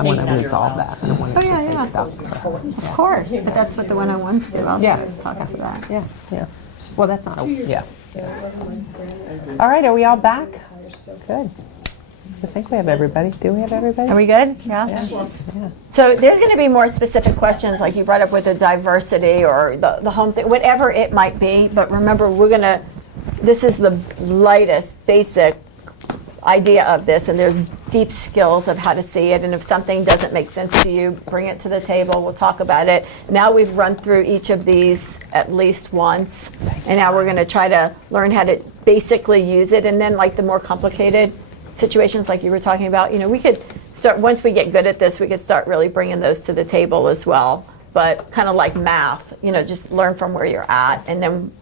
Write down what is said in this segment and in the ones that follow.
I want to resolve that. I don't want it to say stuff. Of course, but that's what the one-on-ones do also, is talk to that. Yeah. Well, that's not, yeah. All right, are we all back? Good. I think we have everybody. Do we have everybody? Are we good? Yeah. So there's going to be more specific questions like you brought up with the diversity or the home thing, whatever it might be. But remember, this is the lightest, basic idea of this, and there's deep skills of how to see it. And if something doesn't make sense to you, bring it to the table. We'll talk about it. Now we've run through each of these at least once, and now we're going to try to learn how to basically use it. And then like the more complicated situations like you were talking about, we could start, once we get good at this, we could start really bringing those to the table as well. But kind of like math, just learn from where you're at, and then,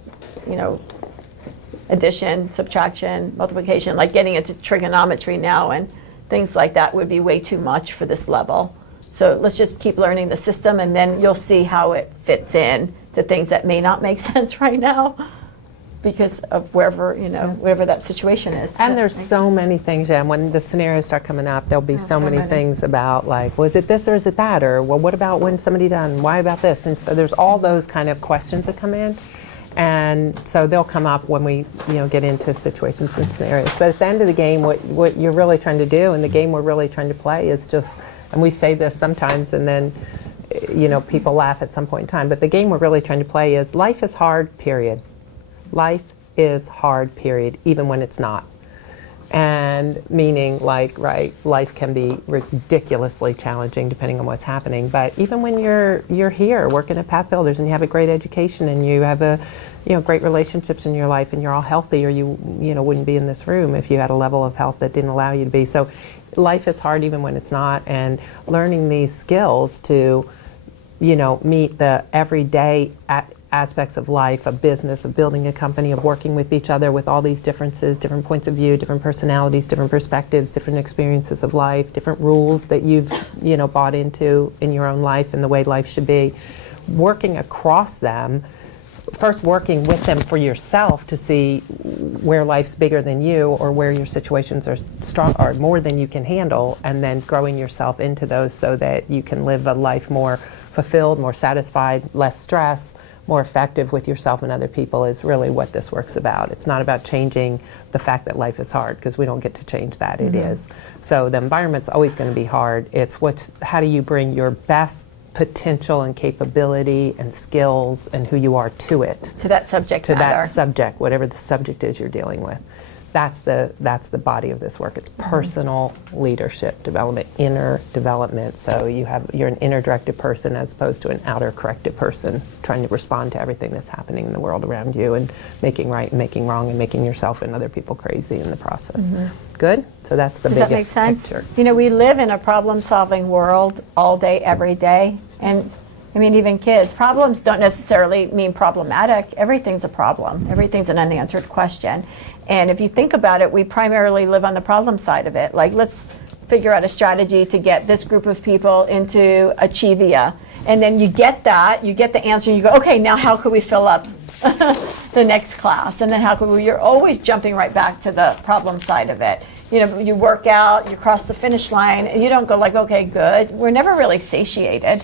addition, subtraction, multiplication, like getting into trigonometry now and things like that would be way too much for this level. So let's just keep learning the system, and then you'll see how it fits in to things that may not make sense right now, because of wherever, whatever that situation is. And there's so many things, and when the scenarios start coming up, there'll be so many things about like, was it this or is it that? Or, well, what about when somebody done? Why about this? And so there's all those kind of questions that come in. And so they'll come up when we, get into situations and scenarios. But at the end of the game, what you're really trying to do, and the game we're really trying to play is just, and we say this sometimes, and then, people laugh at some point in time, but the game we're really trying to play is life is hard, period. Life is hard, period, even when it's not. And meaning life can be ridiculously challenging depending on what's happening. But even when you're here working at Pathbuilders and you have a great education and you have great relationships in your life and you're all healthy, or you wouldn't be in this room if you had a level of health that didn't allow you to be. So life is hard even when it's not, and learning these skills to meet the everyday aspects of life, of business, of building a company, of working with each other with all these differences, different points of view, different personalities, different perspectives, different experiences of life, different rules that you've bought into in your own life and the way life should be. Working across them, first working with them for yourself to see where life's bigger than you or where your situations are strong or more than you can handle, and then growing yourself into those so that you can live a life more fulfilled, more satisfied, less stress, more effective with yourself and other people is really what this work's about. It's not about changing the fact that life is hard, because we don't get to change that. It is. So the environment's always going to be hard. It's how do you bring your best potential and capability and skills and who you are to it. To that subject to matter. that subject, whatever the subject is you're dealing with. That's the body of this work. It's personal leadership development, inner development. So you're an inner directed person as opposed to an outer corrected person trying to respond to everything that's happening in the world around you and making right and making wrong and making yourself and other people crazy in the process. Good? So that's the biggest Does that make sense? picture. We live in a problem-solving world all day, every day. And even kids, problems don't necessarily mean problematic. Everything's a problem. Everything's an unanswered question. And if you think about it, we primarily live on the problem side of it. Like, let's figure out a strategy to get this group of people into Achievia. And then you get the answer, and you go, okay, now how could we fill up the next class? And then you're always jumping right back to the problem side of it. You work out, you cross the finish line, and you don't go like, okay, good. We're never really satiated.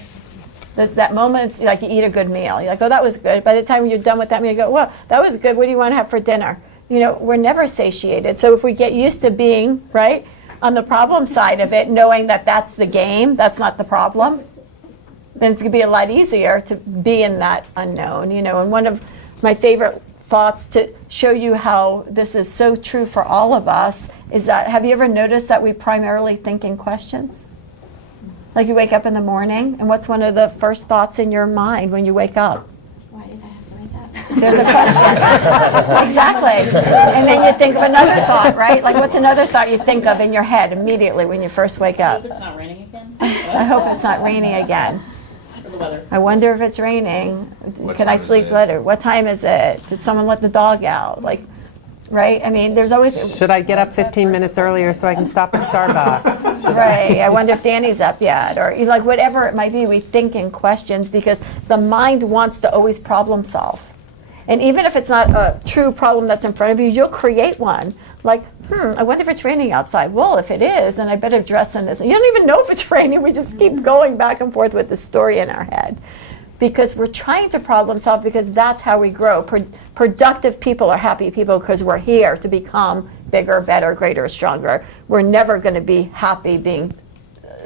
That moment, it's like you eat a good meal. You're like, oh, that was good. By the time you're done with that meal, you go, well, that was good. What do you want to have for dinner? We're never satiated. So if we get used to being, right, on the problem side of it, knowing that that's the game, that's not the problem, then it's going to be a lot easier to be in that unknown. And one of my favorite thoughts to show you how this is so true for all of us is that, have you ever noticed that we primarily think in questions? Like you wake up in the morning, and what's one of the first thoughts in your mind when you wake up? Why did I have to wake up? There's a question. Exactly. And then you think of another thought, right? Like, what's another thought you think of in your head immediately when you first wake I up? hope it's not raining again. I hope it's not raining again. Or the weather. I wonder if it's raining. Can I sleep better? What time is it? Did someone let the dog out? Like, right? There's always... Should I get up 15 minutes earlier so I can stop at Starbucks? Right. I wonder if Danny's up yet. Or like whatever it might be, we think in questions because the mind wants to always problem solve. And even if it's not a true problem that's in front of you, you'll create one. Like, I wonder if it's raining outside. Well, if it is, then I better dress in this. And you don't even know if it's raining. We just keep going back and forth with the story in our head. Because we're trying to problem solve, because that's how we grow. Productive people are happy people because we're here to become bigger, better, greater, stronger. We're never going to be happy being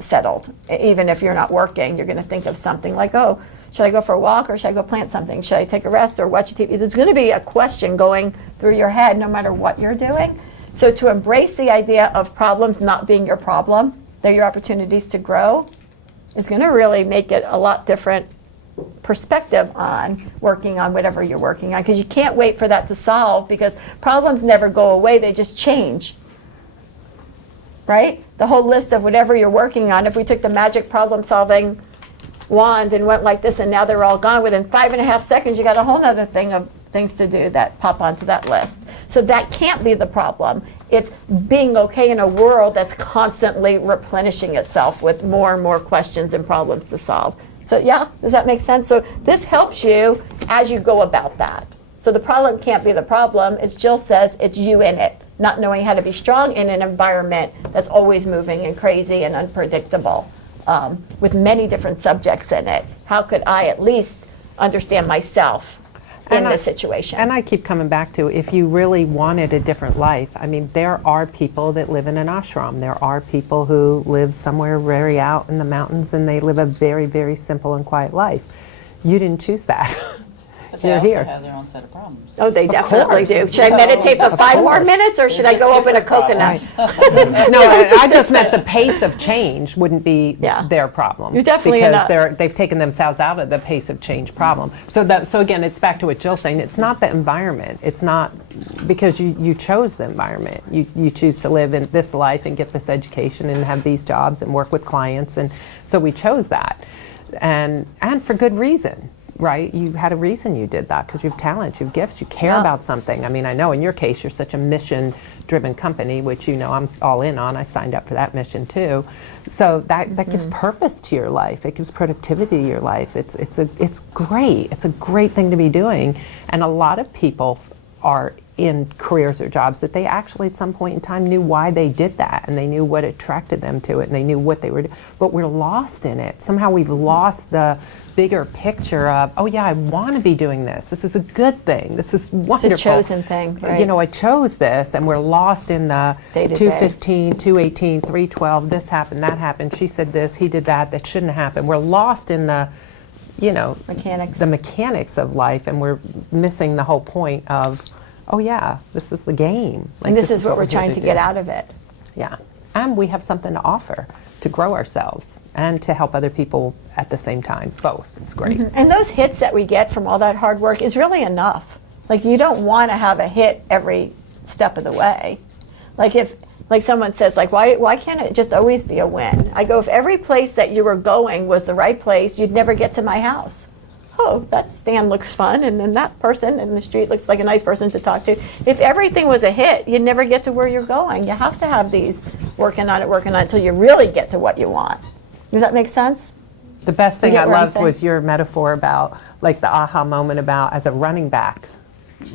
settled. Even if you're not working, you're going to think of something like, oh, should I go for a walk or should I go plant something? Should I take a rest or watch TV? There's going to be a question going through your head no matter what you're doing. So to embrace the idea of problems not being your problem, they're your opportunities to grow, is going to really make it a lot different perspective on working on whatever you're working on, because you can't wait for that to solve, because problems never go away, they just change. Right? The whole list of whatever you're working on, if we took the magic problem solving wand and went like this and now they're all gone, within 5.5 seconds you got a whole other thing of things to do that pop onto that list. So that can't be the problem. It's being okay in a world that's constantly replenishing itself with more and more questions and problems to solve. So yeah, does that make sense? So this helps you as you go about that. So the problem can't be the problem. As Jill says, it's you in it, not knowing how to be strong in an environment that's always moving and crazy and unpredictable, with many different subjects in it. How could I at least understand myself in this situation? And I keep coming back to, if you really wanted a different life, I mean, there are people that live in an ashram. There are people who live somewhere very out in the mountains and they live a very, very simple and quiet life. You didn't choose that. But they You're also here. have their own set of problems. Oh, they definitely do. course. Should I meditate for 5 more minutes, or should I Just go open a different coconut? problems. No, I just meant the pace of change wouldn't be Yeah. their problem. You're definitely because in they've taken themselves out of the pace of change problem. So again, it's back to what Jill's saying. It's not the environment. It's not because you chose the environment. You choose to live in this life and get this education and have these jobs and work with clients, and so we chose that, and for good reason. Right? You had a reason you did that, because you have talent, you have gifts, you care Yeah. about something. I mean, I know in your case, you're such a mission-driven company, which I'm all in on. I signed up for that mission too. So that gives purpose to your life. It gives productivity to your life. It's great. It's a great thing to be doing. And a lot of people are in careers or jobs that they actually at some point in time knew why they did that, and they knew what attracted them to it, and they knew what they were doing, but we're lost in it. Somehow we've lost the bigger picture of, oh yeah, I want to be doing this. This is a good thing. This is wonderful. It's a chosen thing, right? I chose this, and we're lost in the Day-to-day. 215, 218, 312, this happened, that happened, she said this, he did that shouldn't have happened. We're lost in the mechanics of life, and we're missing the whole point of, oh yeah, this is the game. And this is what we're here trying to do. get out of it. Yeah, and we have something to offer to grow ourselves and to help other people at the same time. Both, it's great. And those hits that we get from all that hard work is really enough. Like, you don't want to have a hit every step of the way. Like, if someone says, like, why can't it just always be a win? I go, if every place that you were going was the right place, you'd never get to my house. Oh, that stand looks fun, and then that person in the street looks like a nice person to talk to. If everything was a hit, you'd never get to where you're going. You have to have these working on it until you really get to what you want. Does that make sense? The best thing get I what I'm loved saying? was your metaphor about, like, the aha moment about as a running back,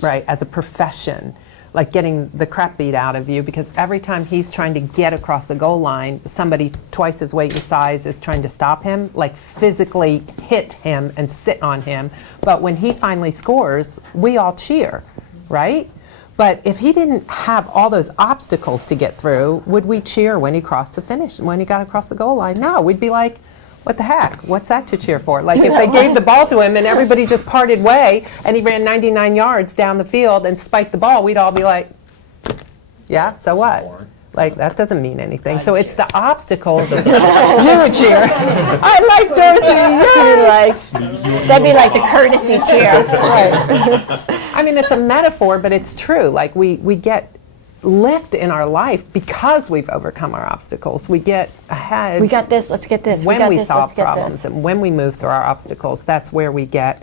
right, as a profession, like getting the crap beat out of you, because every time he's trying to get across the goal line, somebody twice his weight and size is trying to stop him, like physically hit him and sit on him. But when he finally scores, we all cheer, right? But if he didn't have all those obstacles to get through, would we cheer when he crossed the finish, when he got across the goal line? No, we'd be like, what the heck? What's that to cheer for? Like, if they gave the ball to him and everybody just parted way and he ran 99 yards down the field and spiked the ball, we'd all be like, yeah, so what? Like, that doesn't mean anything. So it's the obstacles of you would cheer. I like Dorsey. That'd be like the courtesy cheer. Right. I mean, it's a metaphor, but it's true. Like, we get lift in our life because we've overcome our obstacles. We get ahead. We got this, let's get this. When we solve problems and when we move through our obstacles, that's where we get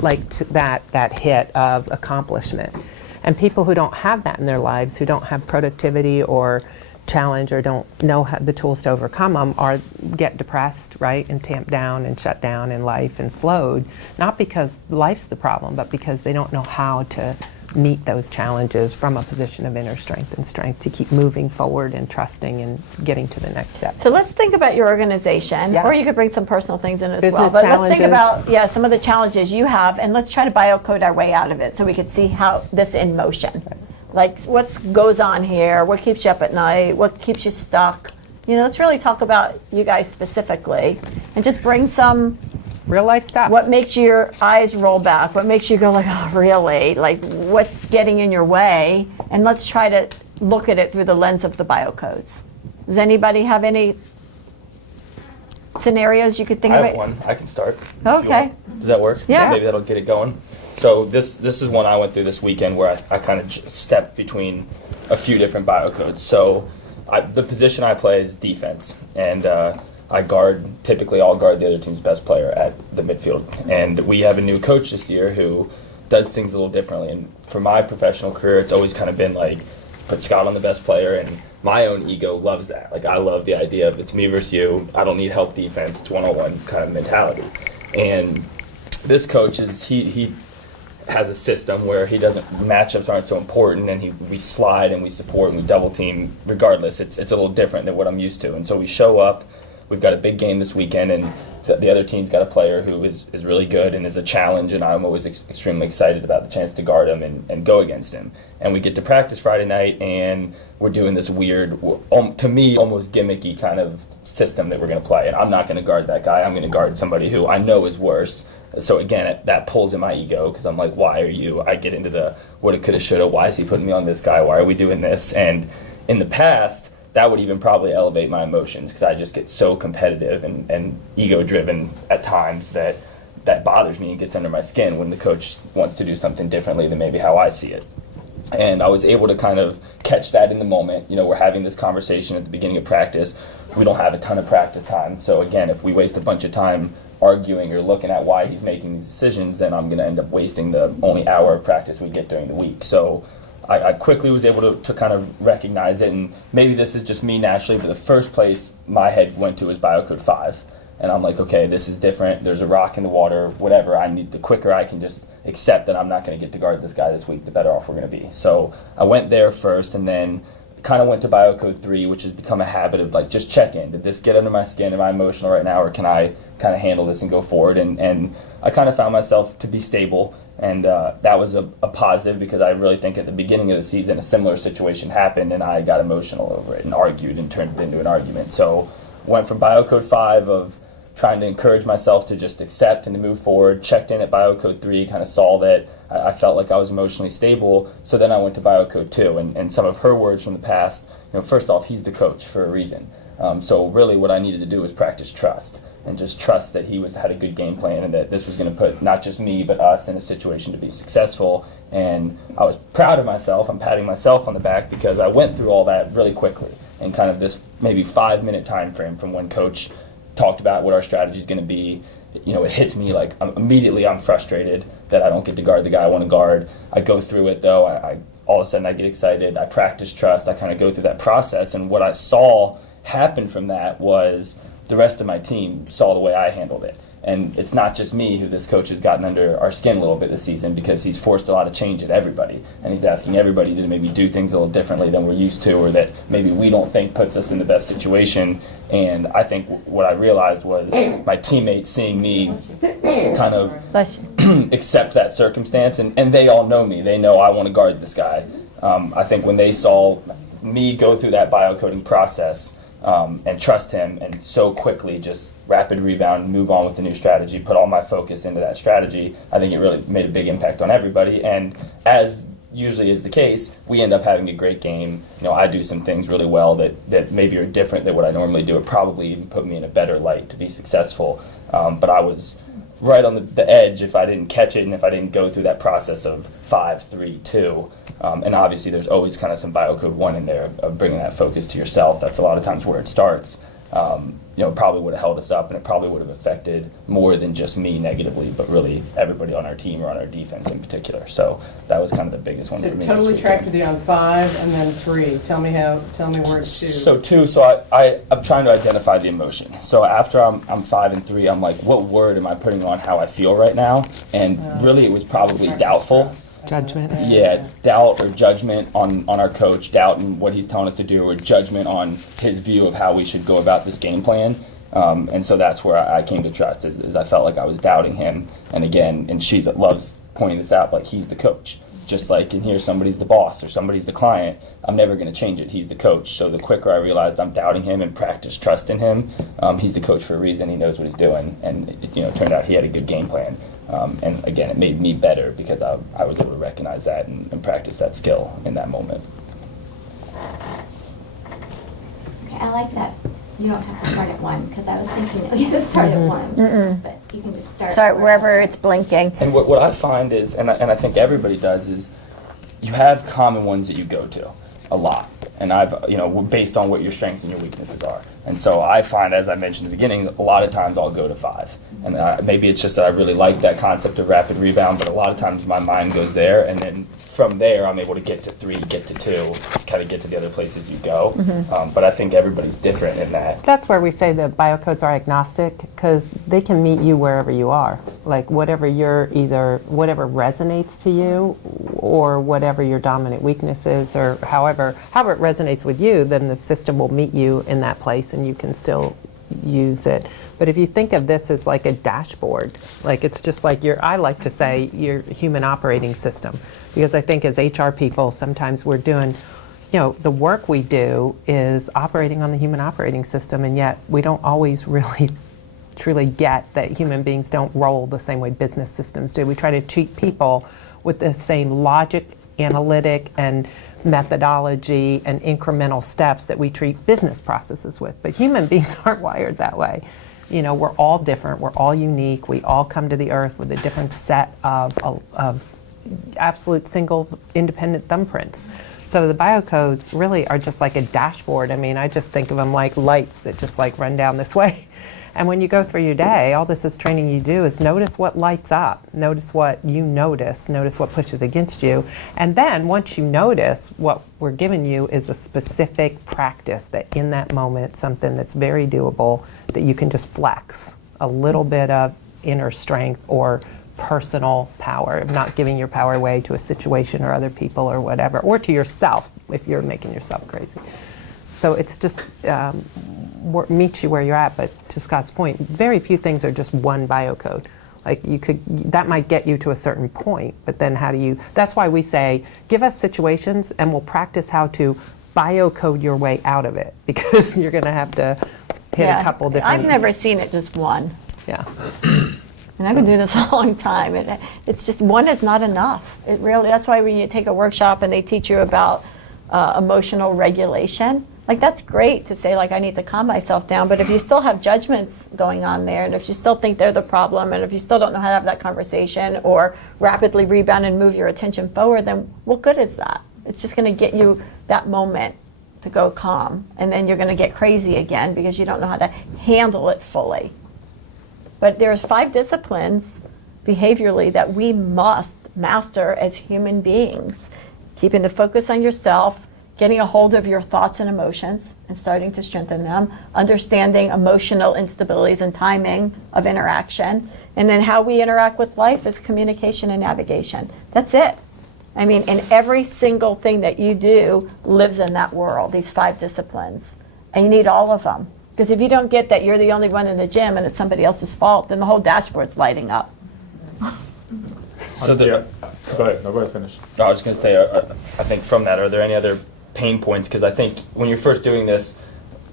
that hit of accomplishment. And people who don't have that in their lives, who don't have productivity or challenge or don't know the tools to overcome them, get depressed, right, and tamped down and shut down in life and slowed, not because life's the problem, but because they don't know how to meet those challenges from a position of inner strength and strength to keep moving forward and trusting and getting to the next step. So let's think about your organization, Yeah. or you could bring some personal things in as Business well. But let's think challenges. about some of the challenges you have, and let's try to biocode our way out of it so we could see how this in motion. Like what goes on here, what keeps you up at night, what keeps you stuck. Let's really talk about you guys specifically, and just bring some. Real life stuff. What makes your eyes roll back? What makes you go like, oh, really? Like, what's getting in your way? And let's try to look at it through the lens of the biocodes. Does anybody have any scenarios you could think I of? have one. I can start. if you Okay. want. Does that work? Yeah. Maybe that'll get it going. So this is one I went through this weekend where I kind of stepped between a few different biocodes. So the position I play is defense, and typically I'll guard the other team's best player at the midfield. And we have a new coach this year who does things a little differently. And for my professional career, it's always kind of been like, put Scott on the best player, and my own ego loves that. Like, I love the idea of it's me versus you. I don't need help defense. It's one-on-one kind of mentality. And this coach he has a system where he doesn't, matchups aren't so important, and we slide and we support and we double team regardless. It's a little different than what I'm used to. And so we show up. We've got a big game this weekend, and the other team's got a player who is really good and is a challenge, and I'm always extremely excited about the chance to guard him and go against him. And we get to practice Friday night, and we're doing this weird, to me, almost gimmicky kind of system that we're going to play. And I'm not going to guard that guy. I'm going to guard somebody who I know is worse. So again, that pulls in my ego, because I'm like, why are you? I get into the woulda, coulda, shoulda. Why is he putting me on this guy? Why are we doing this? And in the past, that would even probably elevate my emotions, because I just get so competitive and ego-driven at times that bothers me and gets under my skin when the coach wants to do something differently than maybe how I see it. And I was able to kind of catch that in the moment. We're having this conversation at the beginning of practice. We don't have a ton of practice time. So again, if we waste a bunch of time arguing or looking at why he's making these decisions, then I'm going to end up wasting the only hour of practice we get during the week. So I quickly was able to kind of recognize it, and maybe this is just me naturally, but the first place my head went to was Biocode 5. And I'm like, okay, this is different. There's a rock in the water, whatever. The quicker I can just accept that I'm not going to get to guard this guy this week, the better off we're going to be. So I went there first, and then kind of went to Biocode 3, which has become a habit of like, just check in. Did this get under my skin? Am I emotional right now, or can I kind of handle this and go forward? And I kind of found myself to be stable. And that was a positive, because I really think at the beginning of the season a similar situation happened, and I got emotional over it and argued and turned it into an argument. So went from Biocode 5 of trying to encourage myself to just accept and to move forward, checked in at Biocode 3, kind of saw that I felt like I was emotionally stable. So then I went to Biocode 2, and some of her words from the past, first off, he's the coach for a reason. So really what I needed to do was practice trust, and just trust that he had a good game plan, and that this was going to put not just me but us in a situation to be successful. And I was proud of myself. I'm patting myself on the back, because I went through all that really quickly in kind of this maybe 5-minute time frame from when coach talked about what our strategy is going to be. It hits me like immediately I'm frustrated that I don't get to guard the guy I want to guard. I go through it though. I all of a sudden I get excited. I practice trust. I kind of go through that process, and what I saw happen from that was the rest of my team saw the way I handled it. And it's not just me who this coach has gotten under our skin a little bit this season, because he's forced a lot of change at everybody. And he's asking everybody to maybe do things a little differently than we're used to, or that maybe we don't think puts us in the best situation. And I think what I realized was my teammates seeing me kind of accept that circumstance, and they all know me. They know I want to guard this guy. I think when they saw me go through that biocoding process, and trust him, and so quickly just rapid rebound, move on with the new strategy, put all my focus into that strategy, I think it really made a big impact on everybody. And as usually is the case, we end up having a great game. I do some things really well that maybe are different than what I normally do. It probably even put me in a better light to be successful. But I was right on the edge if I didn't catch it, and if I didn't go through that process of 5, 3, 2. And obviously there's always kind of some biocode 1 in there of bringing that focus to yourself. That's a lot of times where it starts. It probably would have held us up, and it probably would have affected more than just me negatively, but really everybody on our team or on our defense in particular. So that was kind of the biggest one So for me. totally tracked with you on 5 and then 3. Tell me where it's 2. So 2, so I'm trying to identify the emotion. So after I'm 5 and 3, I'm like, what word am I putting on how I feel right now? And really it was probably doubtful. Judgment. Yeah, doubt or judgment on our coach, doubt in what he's telling us to do, or judgment on his view of how we should go about this game plan. And so that's where I came to trust, is I felt like I was doubting him. And again, and she loves pointing this out, like he's the coach. Just like in here, somebody's the boss or somebody's the client. I'm never going to change it. He's the coach. So the quicker I realized I'm doubting him and practice trust in him, he's the coach for a reason. He knows what he's doing, and it turned out he had a good game plan. And again, it made me better because I was able to recognize that and practice that skill in that moment. Okay, I like that. You don't have to start at 1, because I was thinking that we had to start at 1, but you can just start wherever it's blinking. And what I find is, and I think everybody does, is you have common ones that you go to a lot. And based on what your strengths and your weaknesses are. And so I find, as I mentioned at the beginning, a lot of times I'll go to 5. And maybe it's just that I really like that concept of rapid rebound, but a lot of times my mind goes there, and then from there I'm able to get to 3, get to 2, kind of get to the other places you go. But I think everybody's different in that. That's where we say the biocodes are agnostic, because they can meet you wherever you are. Like whatever whatever resonates to you, or whatever your dominant weakness is, or however it resonates with you, then the system will meet you in that place and you can still use it. But if you think of this as like a dashboard, like it's just like I like to say your human operating system, because I think as HR people, sometimes we're doing, the work we do is operating on the human operating system, and yet we don't always really truly get that human beings don't roll the same way business systems do. We try to treat people with the same logic, analytic, and methodology and incremental steps that we treat business processes with. But human beings aren't wired that way. We're all different. We're all unique. We all come to the earth with a different set of absolute single independent thumbprints. So the biocodes really are just like a dashboard. I mean, I just think of them like lights that just like run down this way. And when you go through your day, all this is training you do is notice what lights up, notice what you notice what pushes against you. And then once you notice, what we're giving you is a specific practice that in that moment, something that's very doable, that you can just flex a little bit of inner strength or personal power, not giving your power away to a situation or other people or whatever, or to yourself if you're making yourself crazy. So it's just meets you where you're at, but to Scott's point, very few things are just one biocode. Like that might get you to a certain point, but then that's why we say, give us situations and we'll practice how to biocode your way out of it, because you're gonna have to hit a couple different. I've never seen it just one. Yeah. And I've been doing this a long time. It's just one is not enough. It really. That's why when you take a workshop and they teach you about emotional regulation, like that's great to say, like, I need to calm myself down. But if you still have judgments going on there, and if you still think they're the problem, and if you still don't know how to have that conversation or rapidly rebound and move your attention forward, then what good is that? It's just going to get you that moment to go calm, and then you're going to get crazy again because you don't know how to handle it fully. But there's 5 disciplines behaviorally that we must master as human beings. Keeping the focus on yourself, getting a hold of your thoughts and emotions and starting to strengthen them, understanding emotional instabilities and timing of interaction, and then how we interact with life is communication and navigation. That's it. I mean, and every single thing that you do lives in that world, these 5 disciplines. And you need all of them. Because if you don't get that you're the only one in the gym and it's somebody else's fault, then the whole dashboard's lighting up. So Go ahead, finish. I was going to say, I think from that, are there any other pain points? Because I think when you're first doing this,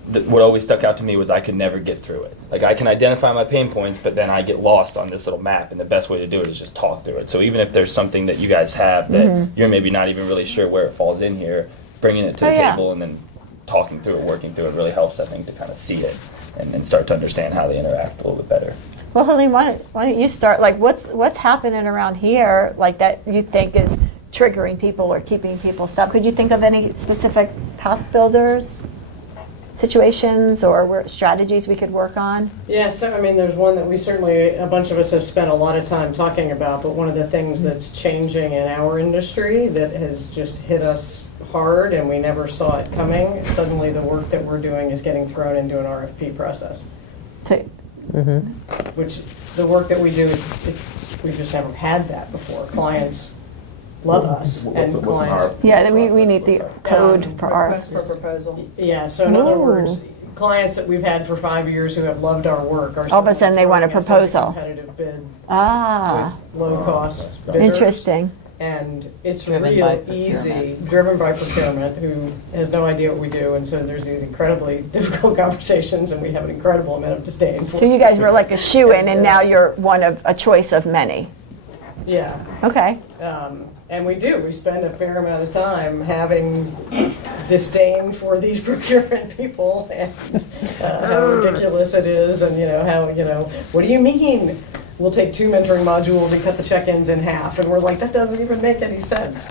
what always stuck out to me was I could never get through it. Like, I can identify my pain points, but then I get lost on this little map, and the best way to do it is just talk through it. So even if there's something that you guys have that you're maybe not even really sure where it falls in here, bringing it to the table and then talking through it, working through it really helps, I think, to kind of see it and start to understand how they interact a little bit better. Well, Helene, why don't you start? Like, what's happening around here, like that you think is triggering people or keeping people stuck? Could you think of any specific path builders, situations, or strategies we could work on? Yeah, so I mean, there's one that a bunch of us have spent a lot of time talking about, but one of the things that's changing in our industry that has just hit us hard and we never saw it coming, suddenly the work that we're doing is getting thrown into an RFP process. Which the work that we do, we just never had that before. Clients love us What's and our clients. Yeah, then we need the code Um, for our, Request for proposal. Yeah, so in other Ooh. words, clients that we've had for 5 years who have loved our work are All of a sudden they want a throwing us into proposal. competitive bid ah, with low-cost bidders. interesting. And it's Driven real by easy, procurement. driven by procurement, who has no idea what we do, and so there's these incredibly difficult conversations, and we have an incredible amount of disdain for. So you guys were like a shoe-in, and now you're one of a choice of many. Yeah, Okay. and we do. We spend a fair amount of time having disdain for these procurement people and how ridiculous it is, and how what do you mean? We'll take 2 mentoring modules and cut the check-ins in half, and we're like, that doesn't even make any sense.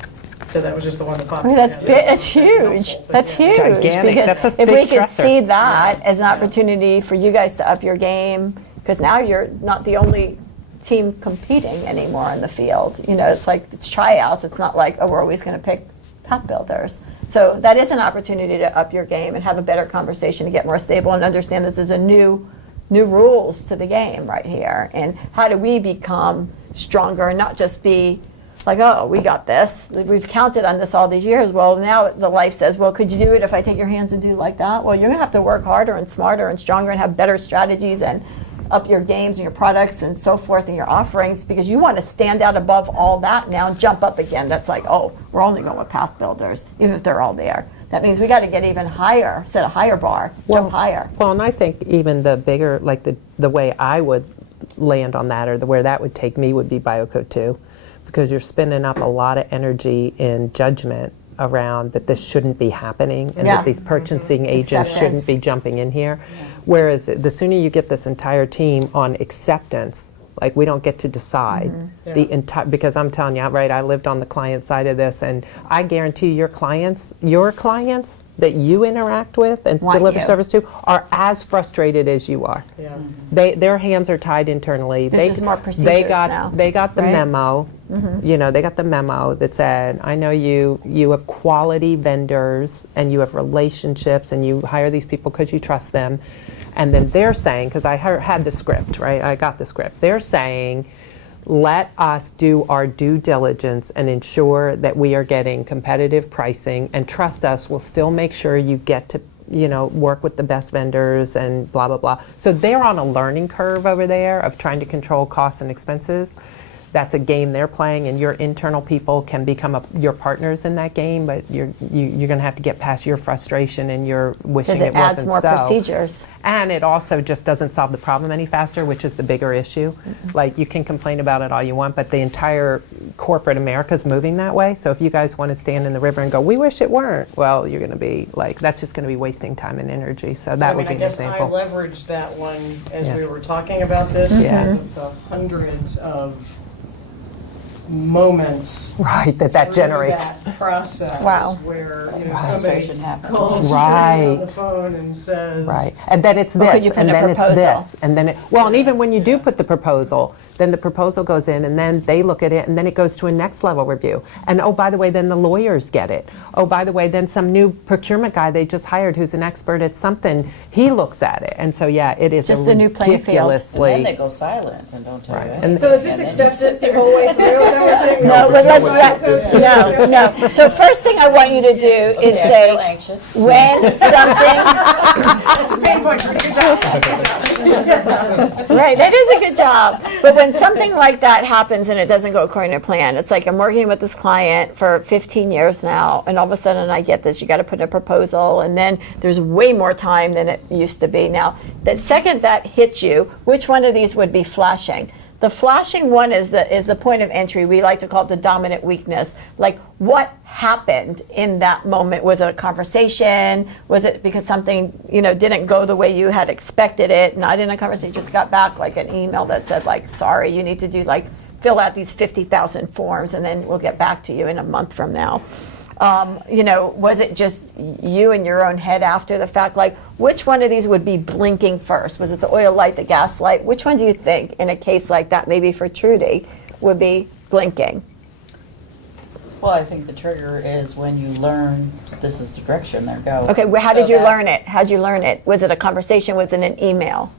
So that was just the one that popped. I mean, that's in. big, that's huge. That's huge. Gigantic. Because That's a if big we could stressor. see that as an opportunity for you guys to up your game, because now you're not the only team competing anymore in the field. It's like it's tryouts. It's not like, oh, we're always going to pick Pathbuilders. So that is an opportunity to up your game and have a better conversation to get more stable and understand this is a new rules to the game right here. And how do we become stronger and not just be like, oh, we got this. We've counted on this all these years. Well, now the life says, well, could you do it if I take your hands and do like that? Well, you're going to have to work harder and smarter and stronger and have better strategies and up your games and your products and so forth and your offerings, because you want to stand out above all that now and jump up again. That's like, oh, we're only going with path builders, even if they're all there. That means we got to get even higher, set a higher bar, jump higher. Well, and I think even the bigger, like the way I would land on that, or where that would take me, would be BioCode 2, because you're spending up a lot of energy in judgment around that this shouldn't be happening, and Yeah. that these purchasing agents Acceptance. shouldn't be jumping in here. Whereas the sooner you get this entire team on acceptance, like we don't get to decide the entire, because I'm telling you, right, I lived on the client side of this, and I guarantee your clients that you interact with and Want deliver you. service to are as frustrated as you are. Yeah. Their hands are tied internally. There's just more procedures now, They got the right? memo. They got the memo that said, I know you have quality vendors and you have relationships and you hire these people because you trust them. And then they're saying, because I had the script, right? I got the script. They're saying, let us do our due diligence and ensure that we are getting competitive pricing, and trust us, we'll still make sure you get to work with the best vendors and blah, blah, blah. So they're on a learning curve over there of trying to control costs and expenses. That's a game they're playing, and your internal people can become your partners in that game, but you're going to have to get past your frustration and your wishing Because it it adds wasn't more so. procedures. And it also just doesn't solve the problem any faster, which is the bigger issue. Like, you can complain about it all you want, but the entire corporate America is moving that way. So if you guys want to stand in the river and go, we wish it weren't, well, you're going to be like, that's just going to be wasting time and energy. So that would be I an guess example. I leveraged that one as Yeah. we were talking about this because of the hundreds of moments Right, that through generates. that process. Wow. Where Frustration somebody happens. calls Right. Judy on the phone and says, Right, and then it's Or could this, you put and a then it's proposal? this, and then and even when you do put the proposal, then the proposal goes in, and then they look at it, and then it goes to a next level review. And oh, by the way, then the lawyers get it. Oh, by the way, then some new procurement guy they just hired who's an expert at something, he looks at it. And so, yeah, it is Just the new playing field. And then they ridiculously. go silent and don't tell Right. you And anything. so is this and then- acceptance the whole way through? Is that what you're saying? No, but no. So first thing I want you to do is Okay, I say, feel anxious. when something, That's a pain point for me. Good job. right, that is a good job. But when something like that happens and it doesn't go according to plan, it's like I'm working with this client for 15 years now, and all of a sudden I get this, you got to put in a proposal, and then there's way more time than it used to be. Now, the second that hits you, which one of these would be flashing? The flashing one is the point of entry. We like to call it the dominant weakness. Like, what happened in that moment? Was it a conversation? Was it because something didn't go the way you had expected it? Not in a conversation, just got back like an email that said like, sorry, you need to do fill out these 50,000 forms, and then we'll get back to you in a month from now. Was it just you in your own head after the fact? Like, which one of these would be blinking first? Was it the oil light, the gas light? Which one do you think, in a case like that, maybe for Trudy, would be blinking? Well, I think the trigger is when you learn that this is the direction they're going. Okay, well, how did you learn it? How'd you learn it? Was it a conversation? Was it an email?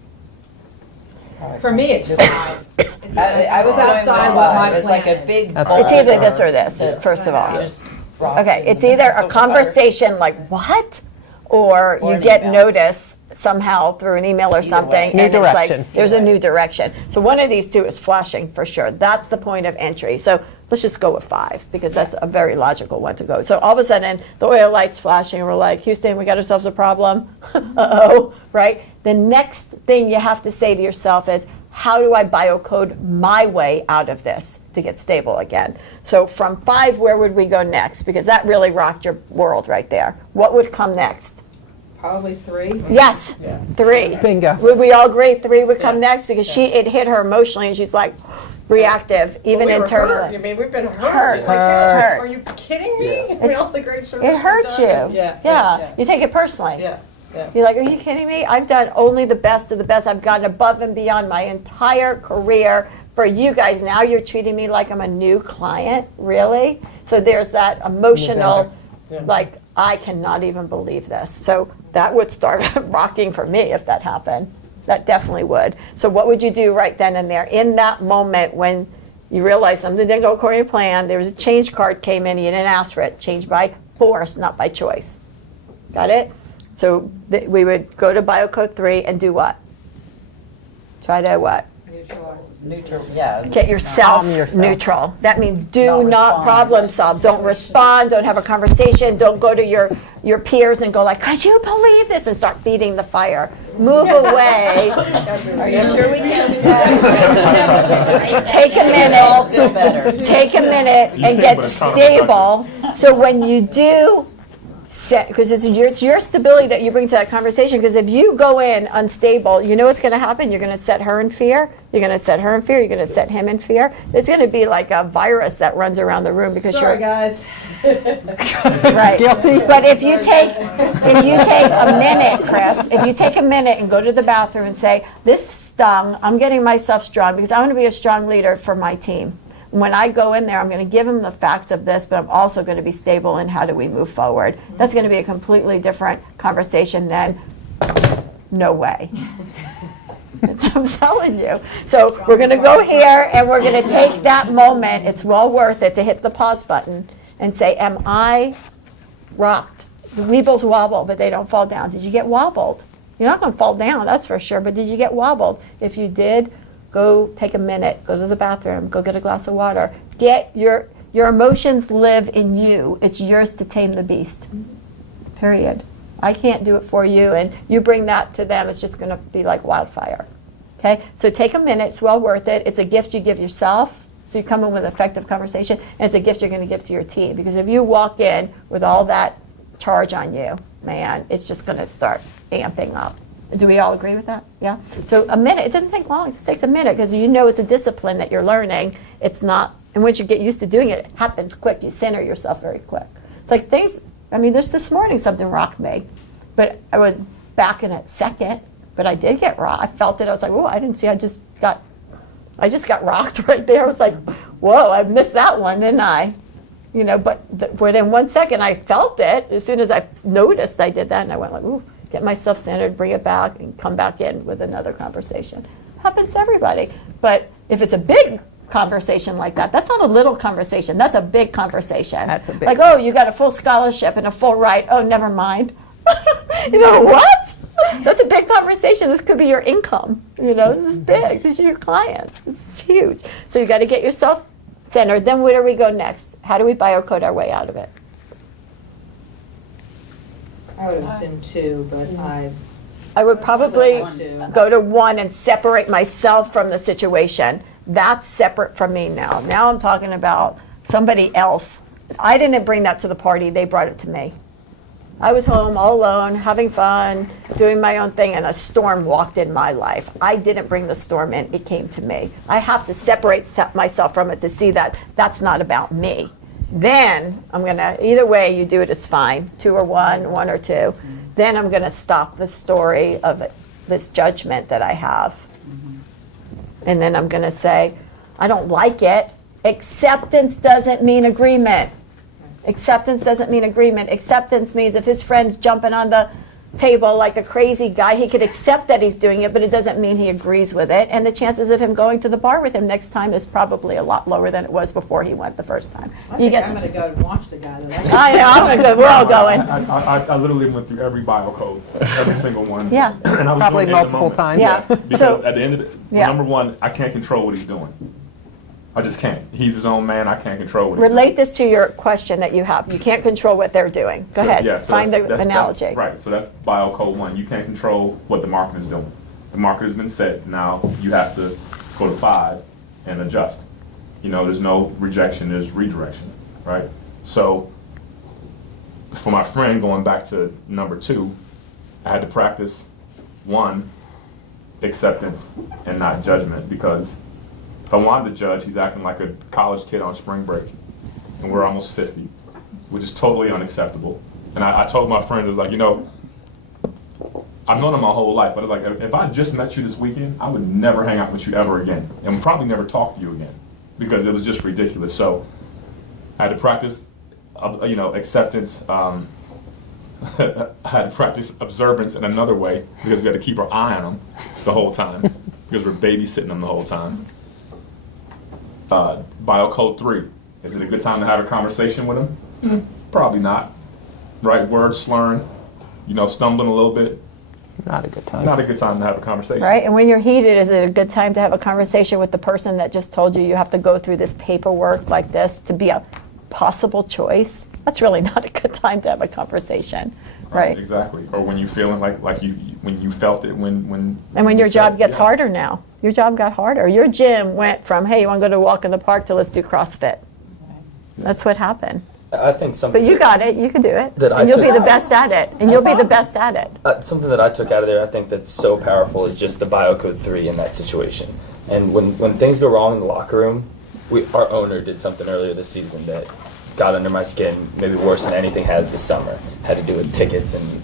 For me, it's 5. I was outside outside what my It was like a plan is. big. That's It's either this or this, Yes. first of all. Just dropped Okay, in it's the either middle a of the fire. conversation like, what? Or Or you an get email. notice somehow through an email or Either something. way. New and it's like, direction. there's a Either way. new direction. So one of these two is flashing for sure. That's the point of entry. So let's just go with 5 because that's a very logical one to go. So all of a sudden, the oil light's flashing and we're like, Houston, we got ourselves a problem. Uh-oh, right? The next thing you have to say to yourself is, how do I biocode my way out of this to get stable again? So from 5, where would we go next? Because that really rocked your world right there. What would come next? Probably 3. Yes, Yeah. 3. Bingo. Would we all agree 3 would come Yeah. next? Because it hit her emotionally and she's like reactive, even We were hurt. I internally. mean, we've been hurt. Hurt. It's like, Hurt. are you kidding me? I mean, It's- all the great service It we've hurts you. done. Yeah. Yeah, you take it personally. Yeah. Yeah. You're like, are you kidding me? I've done only the best of the best. I've gone above and beyond my entire career for you guys. Now you're treating me like I'm a new client? Really? So there's that emotional, Yeah. like, I cannot even believe this. So that would start rocking for me if that happened. That definitely would. So what would you do right then and there in that moment when you realize something didn't go according to plan? There was a change card came in, you didn't ask for it. Change by force, not by choice. Got it? So we would go to Biocode 3 and do what? Try to what? Neutral, yeah. Get yourself Calm yourself. neutral. That means do Not not respond. problem solve. Don't respond. Don't have a conversation. Don't go to your peers and go like, could you believe this? And start feeding the fire. Move away. Are you sure we can't do that? Take a All minute. feel better. Take a minute and can't get put a comment stable. So when you do set, because it's your stability that you bring to that conversation. Because if you go in unstable, you know what's going to happen? You're going to set her in fear. You're going to set her in fear. You're going to set him in fear. It's going to be like a virus that runs around the room because Sorry, you're guys. right. Guilty. But if you take a minute, Chris, if you take a minute and go to the bathroom and say, this stung, I'm getting myself strong because I want to be a strong leader for my team. When I go in there, I'm going to give them the facts of this, but I'm also going to be stable in how do we move forward. That's going to be a completely different conversation than no way. I'm telling you. So we're going to go here and we're going to take that moment. It's well worth it to hit the pause button and say, am I rocked? The weebles wobble, but they don't fall down. Did you get wobbled? You're not going to fall down, that's for sure, but did you get wobbled? If you did, go take a minute, go to the bathroom, go get a glass of water. Get your emotions live in you. It's yours to tame the beast. Period. I can't do it for you, and you bring that to them, it's just going to be like wildfire. Okay? So take a minute, it's well worth it. It's a gift you give yourself. So you come in with effective conversation, and it's a gift you're going to give to your team. Because if you walk in with all that charge on you, man, it's just going to start amping up. Do we all agree with that? Yeah? So a minute, it doesn't take long, it just takes a minute because you know it's a discipline that you're learning. It's not, and once you get used to doing it, it happens quick. You center yourself very quick. It's like things, I mean, this morning something rocked me, but I was back in it second, but I did get rocked. I felt it, I was like, whoa, I didn't see, I just got rocked right there. I was like, whoa, I missed that one, didn't I? You know, but within 1 second I felt it. As soon as I noticed I did that, and I went like, ooh. Get myself centered, bring it back, and come back in with another conversation. Happens to everybody. But if it's a big conversation like that, that's not a little conversation. That's a big conversation. That's a big Like, oh, you got a full scholarship and a full ride. Oh, never mind. You know what? That's a big conversation. This could be your income. You know, this is big. These are your clients. This is huge. So you got to get yourself centered. Then where do we go next? How do we biocode our way out of it? I would assume 2, but I would probably One. go to 1 and separate myself from the situation. That's separate from me now. Now I'm talking about somebody else. I didn't bring that to the party. They brought it to me. I was home all alone, having fun, doing my own thing, and a storm walked in my life. I didn't bring the storm in. It came to me. I have to separate myself from it to see that that's not about me. Then I'm going to, either way you do it is fine, 2 or 1, 1 or 2. Then I'm going to stop the story of this judgment that I have. And then I'm going to say, I don't like it. Acceptance doesn't mean agreement. Acceptance doesn't mean agreement. Acceptance means if his friend's jumping on the table like a crazy guy. He could accept that he's doing it, but it doesn't mean he agrees with it. And the chances of him going to the bar with him next time is probably a lot lower than it was before he went the first time. I think I'm gonna go and watch the guy. I know, I'm gonna go. We're all going. I literally went through every Bible code, every single one. Yeah. And I was Probably doing it in the multiple moment. times. Yeah. Because So- at the end of it, Yeah. number one, I can't control what he's doing. I just can't. He's his own man. I can't control what he's Relate doing. this to your question that you have. You can't control what they're doing. Go So, ahead. yeah, so Find the that's- analogy. right. So that's bio code 1. You can't control what the market is doing. The market has been set. Now you have to go to 5 and adjust. You know, there's no rejection. There's redirection. Right. So for my friend, going back to number 2, I had to practice 1, acceptance and not judgment, because if I wanted to judge, he's acting like a college kid on spring break, and we're almost 50, which is totally unacceptable. And I told my friends, I was like, you know, I've known him my whole life, but like, if I just met you this weekend, I would never hang out with you ever again, and probably never talk to you again, because it was just ridiculous. So I had to practice, you know, acceptance. I had to practice observance in another way, because we had to keep our eye on him the whole time, because we're babysitting him the whole time. Bio code 3. Is it a good time to have a conversation with him? Probably not. Right? Word slurring, you know, stumbling a little bit. Not a good time. Not a good time to have a conversation. Right? And when you're heated, is it a good time to have a conversation with the person that just told you have to go through this paperwork like this to be a possible choice? That's really not a good time to have a conversation, right? Exactly. Or when you feeling like you when you felt it when And when you your said- job gets yeah. harder now. Your job got harder. Your gym went from, hey, you want to go to a walk in the park to let's do CrossFit. That's what happened. I think something. But you got it. You can do it. That I And you'll be took- the best at it. And you'll be the best at it. Something that I took out of there, I think that's so powerful, is just the bio code 3 in that situation. And when things go wrong in the locker room, our owner did something earlier this season that got under my skin, maybe worse than anything has this summer. Had to do with tickets and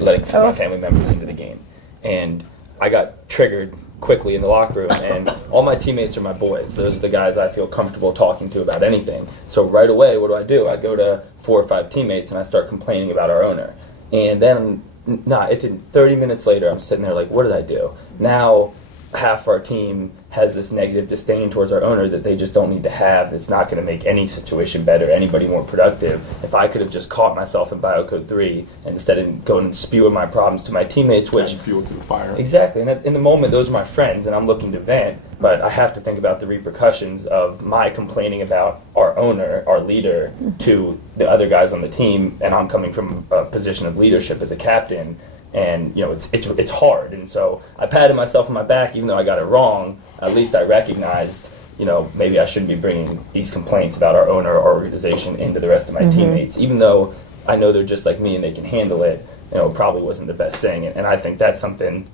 letting my family members into the game. And I got triggered quickly in the locker room, and all my teammates are my boys. Those are the guys I feel comfortable talking to about anything. So right away, what do? I go to 4 or 5 teammates and I start complaining about our owner. And then, it didn't. 30 minutes later, I'm sitting there like, what did I do? Now, half our team has this negative disdain towards our owner that they just don't need to have. It's not going to make any situation better, anybody more productive. If I could have just caught myself in bio code 3 and instead of going and spewing my problems to my teammates, which Adding fuel to the fire. exactly, and in the moment, those are my friends, and I'm looking to vent, but I have to think about the repercussions of my complaining about our owner, our leader, to the other guys on the team, and I'm coming from a position of leadership as a captain, and you know it's hard, and so I patted myself on my back, even though I got it wrong. At least I recognized, you know, maybe I shouldn't be bringing these complaints about our owner or organization into the rest of my teammates, even though I know they're just like me and they can handle it. You know, it probably wasn't the best thing, and I think that's something,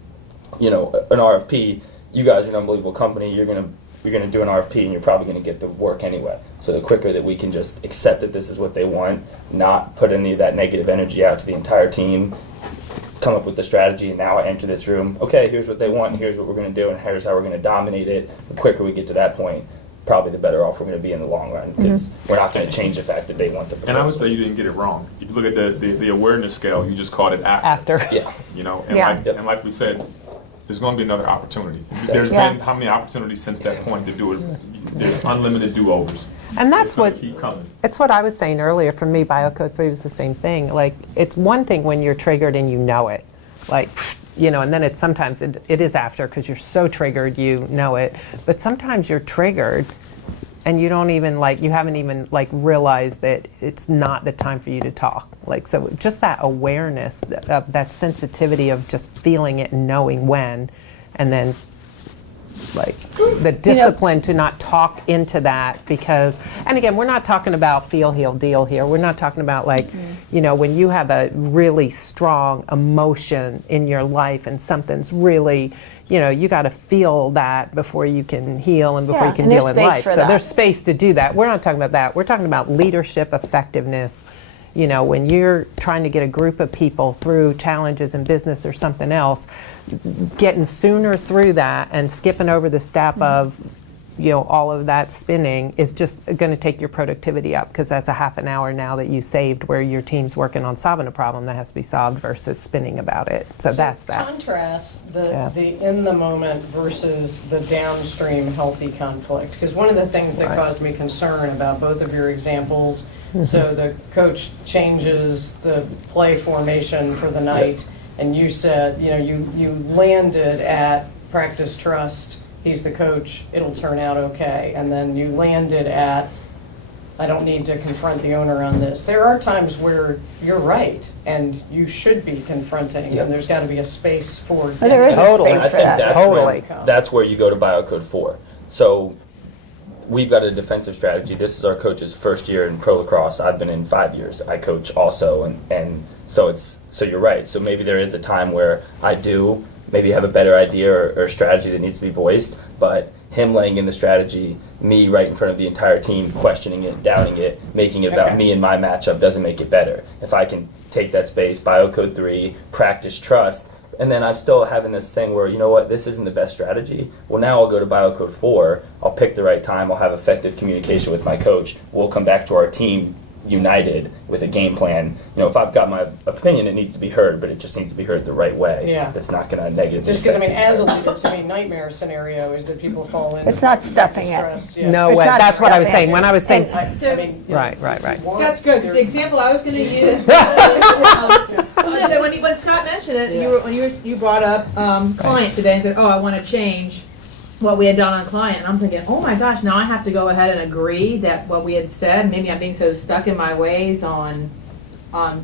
you know, an RFP. You guys are an unbelievable company. You're gonna do an RFP, and you're probably gonna get the work anyway. So the quicker that we can just accept that this is what they want, not put any of that negative energy out to the entire team, come up with the strategy, and now I enter this room, okay, here's what they want, and here's what we're going to do, and here's how we're going to dominate it. The quicker we get to that point, probably the better off we're going to be in the long run, because we're not going to change the fact that they want the proposal. And I would say you didn't get it wrong. If you look at the awareness scale, you just called it after. Yeah. You know, and Yeah. like we said, there's going to be another opportunity. There's Yeah. been how many opportunities since that point to do it? There's unlimited do-overs. And that's It's gonna what keep coming. it's what I was saying earlier. For me, bio code 3 was the same thing. Like, it's one thing when you're triggered and you know it, like, you know, and then it's sometimes it is after, because you're so triggered, you know it. But sometimes you're triggered and you don't even you haven't even realized that it's not the time for you to talk. Like, so just that awareness, that sensitivity of just feeling it and knowing when, and then the discipline to not talk into that, because, and again, we're not talking about feel, heal, deal here. We're not talking about you know, when you have a really strong emotion in your life and something's really, you know, you got to feel that before you can heal and before Yeah, you can and deal there's in space life. for So that. there's space to do that. We're not talking about that. We're talking about leadership effectiveness. You know, when you're trying to get a group of people through challenges in business or something else, getting sooner through that and skipping over the step of all of that spinning is just going to take your productivity up, because that's a half an hour now that you saved where your team's working on solving a problem that has to be solved versus spinning about it. So that's that. Contrast Yeah. the in the moment versus the downstream healthy conflict. Because one of the things that Right. caused me concern about both of your examples, so the coach changes the play formation for the night, and you said, you landed at practice trust, he's the coach, it'll turn out okay. And then you landed at, I don't need to confront the owner on this. There are times where you're right, and you should be confronting, Yeah. and there's got to be a space for. But there is a Totally. space I for think that. Totally. that's where you go to Biocode 4. So we've got a defensive strategy. This is our coach's first year in pro lacrosse. I've been in 5 years. I coach also, and so you're right. So maybe there is a time where I do maybe have a better idea or strategy that needs to be voiced, but him laying in the strategy, me right in front of the entire team, questioning it, doubting it, making it about Okay. me and my matchup doesn't make it better. If I can take that space, Biocode 3, practice trust, and then I'm still having this thing where, you know what, this isn't the best strategy. Well, now I'll go to Biocode 4, I'll pick the right time, I'll have effective communication with my coach, we'll come back to our team united with a game plan. If I've got my opinion, it needs to be heard, but it just needs to be heard the right way. Yeah. That's not going to negatively Just because, affect as a the leader, to me, nightmare scenario is that people fall into. It's not stuffing it. distrust, yeah. No It's way. not That's what I was stuffing. saying. When I was saying, Right. That's good, because the example I was gonna use when Scott mentioned it, you brought up client today and said, oh, I wanna change what we had done on client, and I'm thinking, oh my gosh, now I have to go ahead and agree that what we had said, maybe I'm being so stuck in my ways on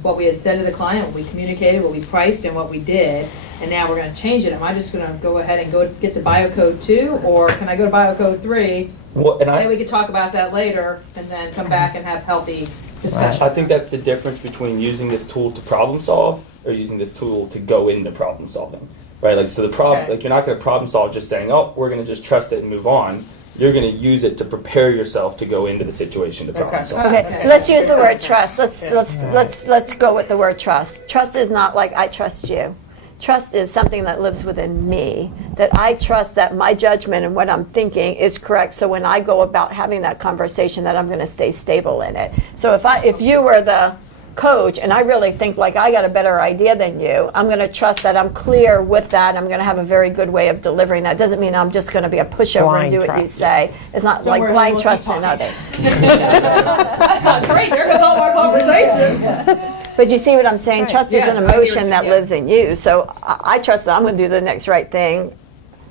what we had said to the client, what we communicated, what we priced, and what we did, and now we're gonna change it. Am I just gonna go ahead and get to Biocode 2, or can I go to Biocode 3? Well, and Say we could talk about that later, and then come back and have healthy discussion. I think that's the difference between using this tool to problem solve or using this tool to go into problem solving, right? Like, so the problem, Okay. like, you're not going to problem solve just saying, oh, we're going to just trust it and move on. You're going to use it to prepare yourself to go into the situation to problem Okay. solve. Okay, so let's use the word trust. Let's go with the word trust. Trust is not like I trust you. Trust is something that lives within me, that I trust that my judgment and what I'm thinking is correct. So when I go about having that conversation, that I'm going to stay stable in it. So if you were the coach and I really think like I got a better idea than you, I'm going to trust that I'm clear with that. I'm going to have a very good way of delivering that. Doesn't mean I'm just going to be a pushover Blind and do what you trust. say. It's not Don't like worry, blind we'll trust keep in talking. others. Great, there goes all our conversation. But you see what I'm saying? Trust Yes, is I an hear emotion you, that yeah. lives in you. So I trust that I'm going to do the next right thing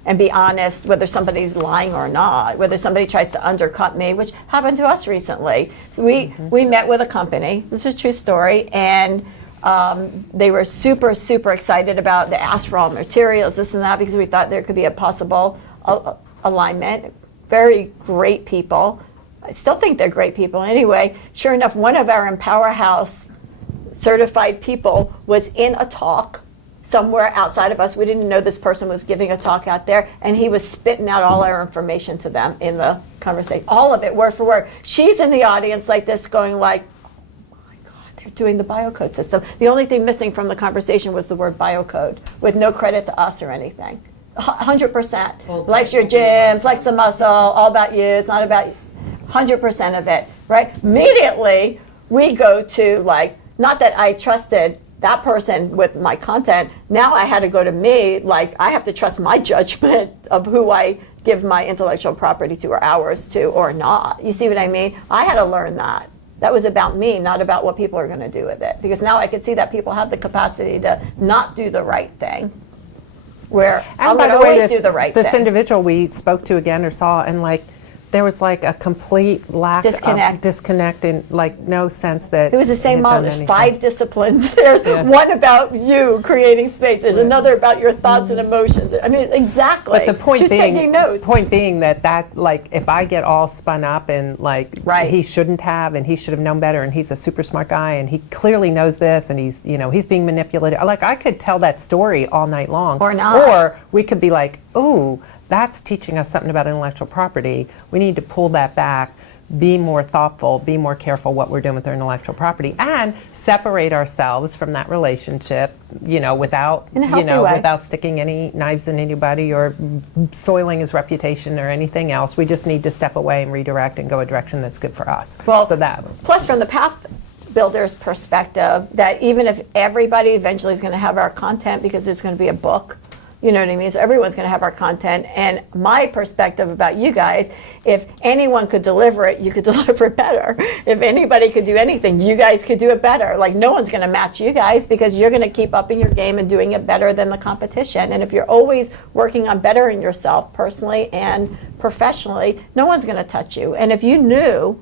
and be honest, whether somebody's lying or not, whether somebody tries to undercut me, which happened to us recently. We met with a company, this is a true story, and they were super, super excited about the ask raw materials, this and that, because we thought there could be a possible alignment. Very great people. I still think they're great people. Anyway, sure enough, one of our Empower House certified people was in a talk somewhere outside of us. We didn't know this person was giving a talk out there, and he was spitting out all our information to them in the conversation. All of it, word for word. She's in the audience like this going like, oh my God, they're doing the biocode system. The only thing missing from the conversation was the word biocode, with no credit to us or anything. 100%. Well, Life's your gym, flex the muscle, all about you, it's not about you. 100% of it, right? Immediately, we go to like, not that I trusted that person with my content, now I had to go to me, like I have to trust my judgment of who I give my intellectual property to or ours to or not. You see what I mean? I had to learn that. That was about me, not about what people are gonna do with it. Because now I can see that people have the capacity to not do the right thing. Where I'm by gonna the way, always do the right this thing. individual we spoke to again or saw, and like there was like a complete lack Disconnect. of disconnect and like no sense that It was the same he had model. done There's anything. 5 disciplines. There's Yeah. one about you creating space. There's another about your thoughts and emotions. I mean, exactly. But the point She's being, taking notes. that like if I get all spun up and like Right. he shouldn't have and he should have known better and he's a super smart guy and he clearly knows this and he's he's being manipulated. Like I could tell that story all night long. Or not. Or we could be like, ooh, that's teaching us something about intellectual property. We need to pull that back. be more thoughtful, be more careful what we're doing with our intellectual property, and separate ourselves from that relationship, without, In a healthy way. without sticking any knives in anybody or soiling his reputation or anything else. We just need to step away and redirect and go a direction that's good for us. Well, so that. Plus, from the Pathbuilder's perspective, that even if everybody eventually is going to have our content because there's going to be a book, you know what I mean? So everyone's going to have our content. And my perspective about you guys, if anyone could deliver it, you could deliver it better. If anybody could do anything, you guys could do it better. Like, no one's going to match you guys because you're going to keep upping your game and doing it better than the competition. And if you're always working on bettering yourself personally and professionally, no one's going to touch you. And if you knew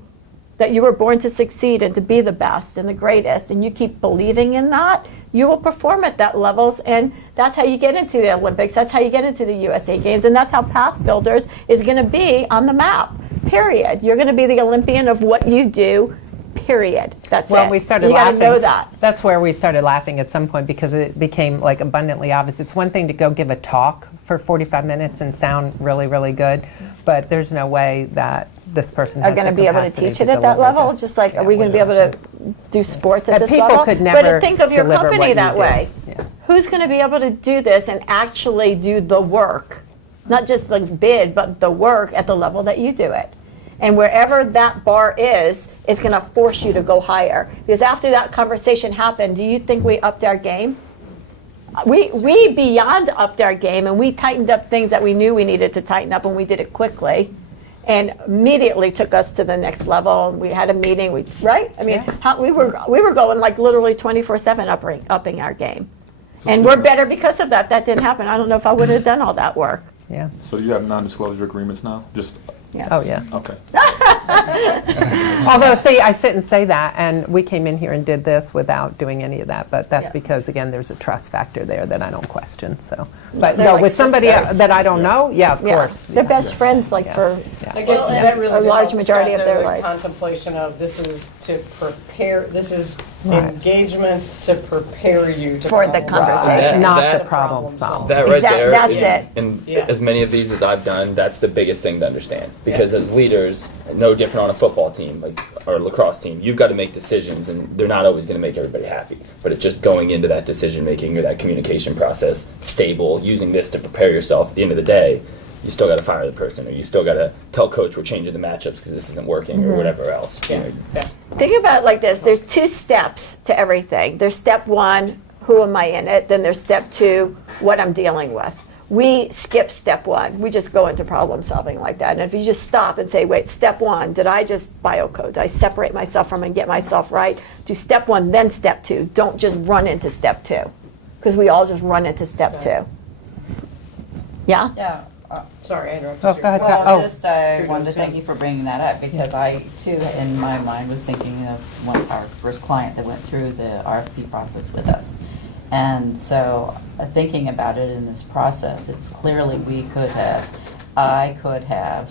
that you were born to succeed and to be the best and the greatest, and you keep believing in that, you will perform at that levels, and that's how you get into the Olympics, that's how you get into the USA Games, and that's how Pathbuilders is going to be on the map, period. You're going to be the Olympian of what you do, period. That's Well, it. we started you laughing. You got to know that. That's where we started laughing at some point because it became like abundantly obvious. It's one thing to go give a talk for 45 minutes and sound really, really good, but there's no way that this person Are has going the to be able to capacity teach it at that deliver level? this. Just like, Yeah, are we going to be able to do sports at And this people level? could never But think of your deliver company what you that do. way. Yeah. Who's going to be able to do this and actually do the work? Not just the bid, but the work at the level that you do it. And wherever that bar is going to force you to go higher. Because after that conversation happened, do you think we upped our game? We beyond upped our game, and we tightened up things that we knew we needed to tighten up, and we did it quickly. And immediately took us to the next level. We had a meeting, right? I mean, we were going like literally 24/7 upping our game. And we're better because of that. That didn't happen. I don't know if I would have done all that work. Yeah. So you have non-disclosure agreements now? Just Yeah. Oh, yeah. okay. Although, see, I sit and say that, and we came in here and did this without doing any of that. But that's Yeah. because, again, there's a trust factor there that I don't question. So, but They're no, like with somebody sisters. that I don't know, yeah, of course. They're best friends, like Yeah. for. Yeah. I guess Well, that really a did large help majority of start their the life. contemplation of this is to prepare. This is Right. engagement to prepare you to For the problem solve. conversation. Not That- the problem solve. That right there, That's and, it. and Yeah. as many of these as I've done, that's the biggest thing to understand. Because as leaders, no different on a football team like or a lacrosse team, you've got to make decisions, and they're not always going to make everybody happy. But it's just going into that decision making or that communication process, stable, using this to prepare yourself. At the end of the day, you still got to fire the person, or you still got to tell coach we're changing the matchups because this isn't working, or whatever else. You Yeah. know. Yeah. Think about it like this. There's 2 steps to everything. There's step 1, who am I in it? Then there's step 2, what I'm dealing with. We skip step 1. We just go into problem solving like that. And if you just stop and say, wait, step 1, did I just biocode? Did I separate myself from and get myself right? Do step 1, then step 2. Don't just run into step 2. Because we all just run into step 2. Yeah? Yeah. Sorry, I interrupted Oh, you. go ahead. Well, Oh. just I You're wanted to doing thank you for bringing that up because I too, in my mind, was thinking of one of our first client that went through the RFP process with us. And so, thinking about it in this process, it's clearly I could have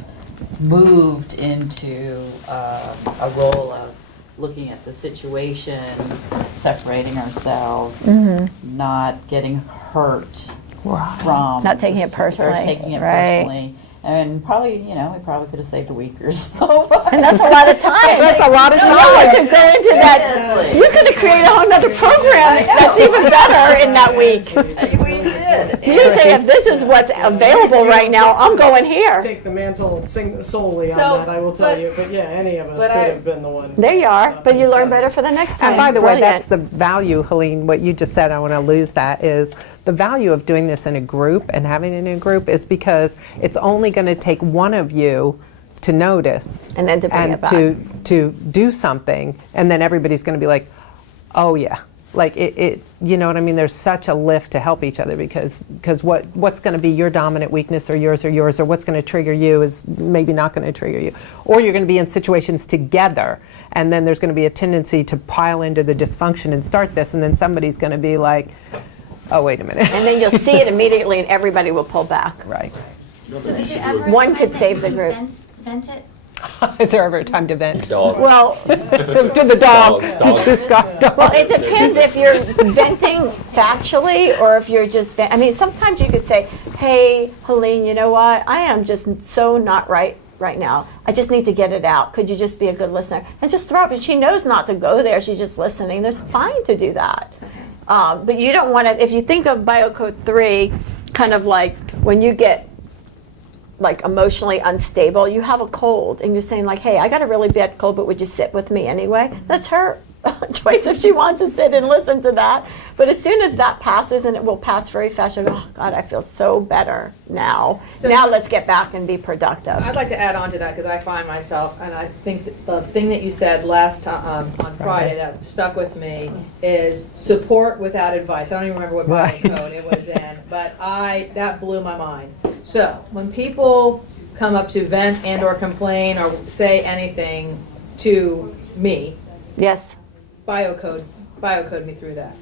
moved into a role of looking at the situation, separating ourselves, not getting hurt from Not taking it this- or personally, taking it right. personally. And probably, we probably could have saved a week or so. And that's a lot of time. That's a lot of No, time. I could go into that. Seriously. You could have created a whole nother program that's even better in that week. We did. You say, if this is what's available right now, I'm going here. Take the mantle solely So, on that, I will tell but- you. But yeah, any of us but could I- have been the one. There you are, but you learn So- better for the next time. And by the way, Brilliant. that's the value, Helene, what you just said, I want to lose that, is the value of doing this in a group and having it in a group is because it's only going to take one of you to notice And then to bring and it back. to do something, and then everybody's going to be like, oh yeah. Like it, you know what I mean? There's such a lift to help each other because what's going to be your dominant weakness or yours, or what's going to trigger you is maybe not going to trigger you. Or you're going to be in situations together, and then there's going to be a tendency to pile into the dysfunction and start this, and then somebody's going to be like, oh, wait a minute. And then you'll see it immediately and everybody will pull back. Right. So is there ever a One time could that save you the group. Vent it? Is there ever a time to vent? Dog. Well, To the dog. Dogs. To this dog. well, it depends if you're venting factually or if you're just, I mean, sometimes you could say, hey, Helene, you know what? I am just so not right right now. I just need to get it out. Could you just be a good listener? And just throw it. But she knows not to go there. She's just listening. There's fine to do that. But you don't want to, if you think of Biocode 3, kind of like when you get like emotionally unstable, you have a cold and you're saying like, hey, I got a really bad cold, but would you sit with me anyway? That's her choice if she wants to sit and listen to that. But as soon as that passes, and it will pass very fast, you'll go, oh God, I feel so better now. So- now let's get back and be productive. I'd like to add on to that because I find myself, and I think that the thing that you said last time on Friday that stuck with me is support without advice. I don't even remember what Right. code it was in, but that blew my mind. So when people come up to vent and or complain or say anything to me, Yes. biocode me through that.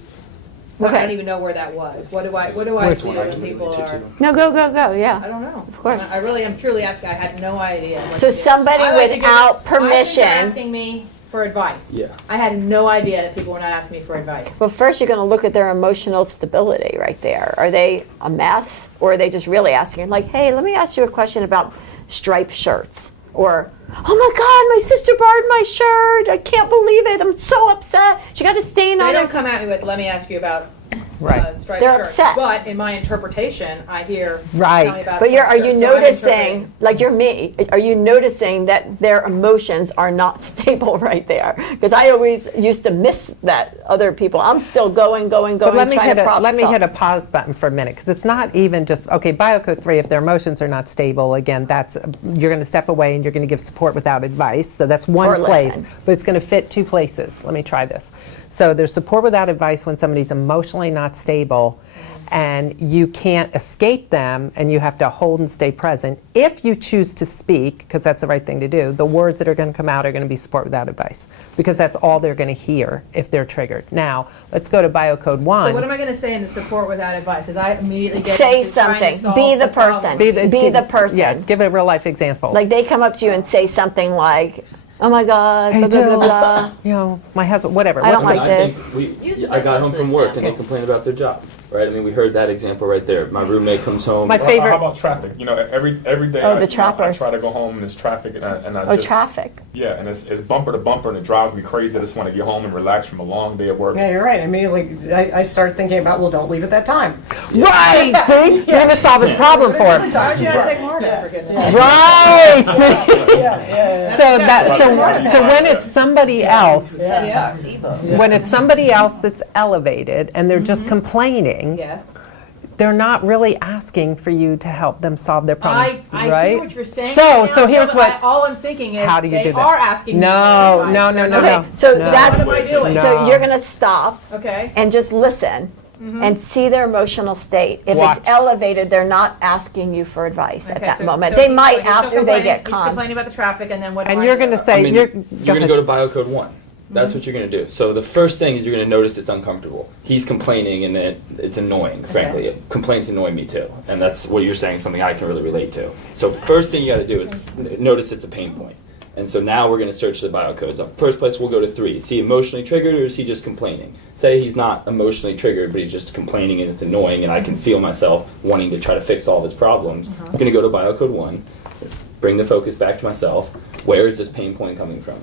Okay. I don't even know where that was. What do I Which do one? when people are? No, go, I yeah. don't know. Of course. I really am truly asking. I had no idea. what So to do. somebody I like to without give- I think permission- they're asking me for advice. Yeah. I had no idea that people were not asking me for advice. Well, first you're going to look at their emotional stability right there. Are they a mess, or are they just really asking, like, hey, let me ask you a question about striped shirts? Or, oh my God, my sister borrowed my shirt. I can't believe it. I'm so upset. She got a stain They on don't it. come at me with, let me ask you about Right. striped They're shirts. upset. But in my interpretation, I hear, Right. tell me about But are striped you shirts. So I'm noticing, interpreting. like you're me, are you noticing that their emotions are not stable right there? Because I always used to miss that other people. I'm still going, But let me trying to problem let me solve. hit a pause button for a minute, because it's not even just, okay, Biocode 3, if their emotions are not stable, again, that's, you're going to step away and you're going to give support without advice. So that's one Or place, listen. but it's going to fit two places. Let me try this. So there's support without advice when somebody's emotionally not stable, and you can't escape them, and you have to hold and stay present. If you choose to speak, because that's the right thing to do, the words that are going to come out are going to be support without advice, because that's all they're going to hear if they're triggered. Now, let's go to Biocode 1. So what am I going to say in the support without advice? Because I immediately get Say into trying to something. solve Be the problem. person. Be Be the person. Yeah, give a real life example. Like they come up to you and say something like, oh my God, Hey, blah, blah, Jill, blah, blah. you know, my husband, whatever. I don't What's like the- I this. think Use it I as got an home from work and they example. complain about their job, right? I mean, we heard that example right there. My roommate comes home. My favorite- How about traffic? You know, every day Oh, I, the I trappers. try to go home and there's traffic and I Oh, just traffic. yeah, and it's bumper to bumper and it drives me crazy. I just want to get home and relax from a long day of work. Yeah, you're right. Immediately, I start thinking about, well, don't leave at that time. Right, see? You're going to solve his problem for him. Why would you not take Marta, for goodness sake? Right. So when it's somebody else, TED Talks, ebook. when it's somebody else that's elevated and they're just complaining, Yes. they're not really asking for you to help them solve their problem. I right? hear what you're saying. So right now, so here's but what. all I'm thinking is How do you they do that? are asking me No, for advice. no, no, They're no, not. no. So No. that's, What am I doing? No. so you're going to stop Okay. and just listen and see their emotional state. If Watch. it's elevated, they're not asking you for advice at Okay, that so- moment. so they he's- might he's still after they complaining- get He's calm. complaining about the traffic, and then what do And I you're do? going to say, I mean, you're going to go to Biocode 1. That's what you're going to do. So the first thing is you're going to notice it's uncomfortable. He's complaining and it's annoying, frankly. Complaints annoy me too. And that's what you're saying, something I can really relate to. So first thing you got to do is notice it's a pain point. And so now we're going to search the biocodes. First place we'll go to 3. Is he emotionally triggered or is he just complaining? Say he's not emotionally triggered, but he's just complaining and it's annoying and I can feel myself wanting to try to fix all of his problems. I'm going to go to Biocode 1, bring the focus back to myself. Where is this pain point coming from?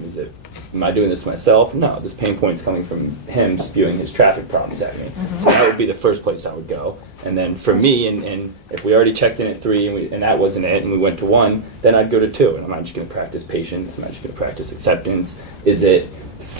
Am I doing this to myself? No, this pain point is coming from him spewing his traffic problems at me. So that would be the first place I would go. And then for me, and if we already checked in at 3 and that wasn't it, and we went to 1, then I'd go to 2. And am I just going to practice patience? Am I just going to practice acceptance? Is it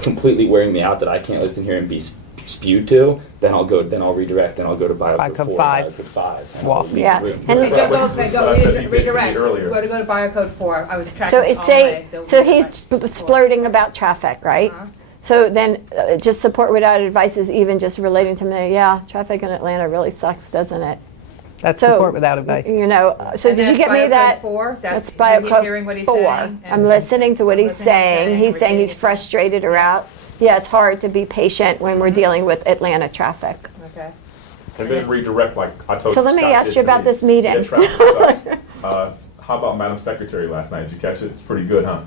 completely wearing me out that I can't listen here and be spewed to? Then I'll redirect. Then I'll go to Biocode 4, 5. Biocode 5. and Walk. I'll leave Yeah. the room. And- Okay, go, Which is go, what I said you did to me redirect. earlier. Go to Biocode 4. I was tracking So it it's all the way. so he's splurting about traffic, right? So then just support without advice is even just relating to me. Yeah, traffic in Atlanta really sucks, doesn't it? That's So, support without advice. You know, so And did you that's get me Biocode that? 4? That's That's Biocode hearing what he's 4. saying, I'm and listening to what he's listening, saying. He's saying he's repeating. frustrated or out. Yeah, it's hard to be patient when we're dealing with Atlanta traffic. Okay. And then redirect like I told So you. let me Scott ask did you to about me. this meeting. Yeah, traffic sucks. How about Madam Secretary last night? Did you catch it? It's pretty good, huh?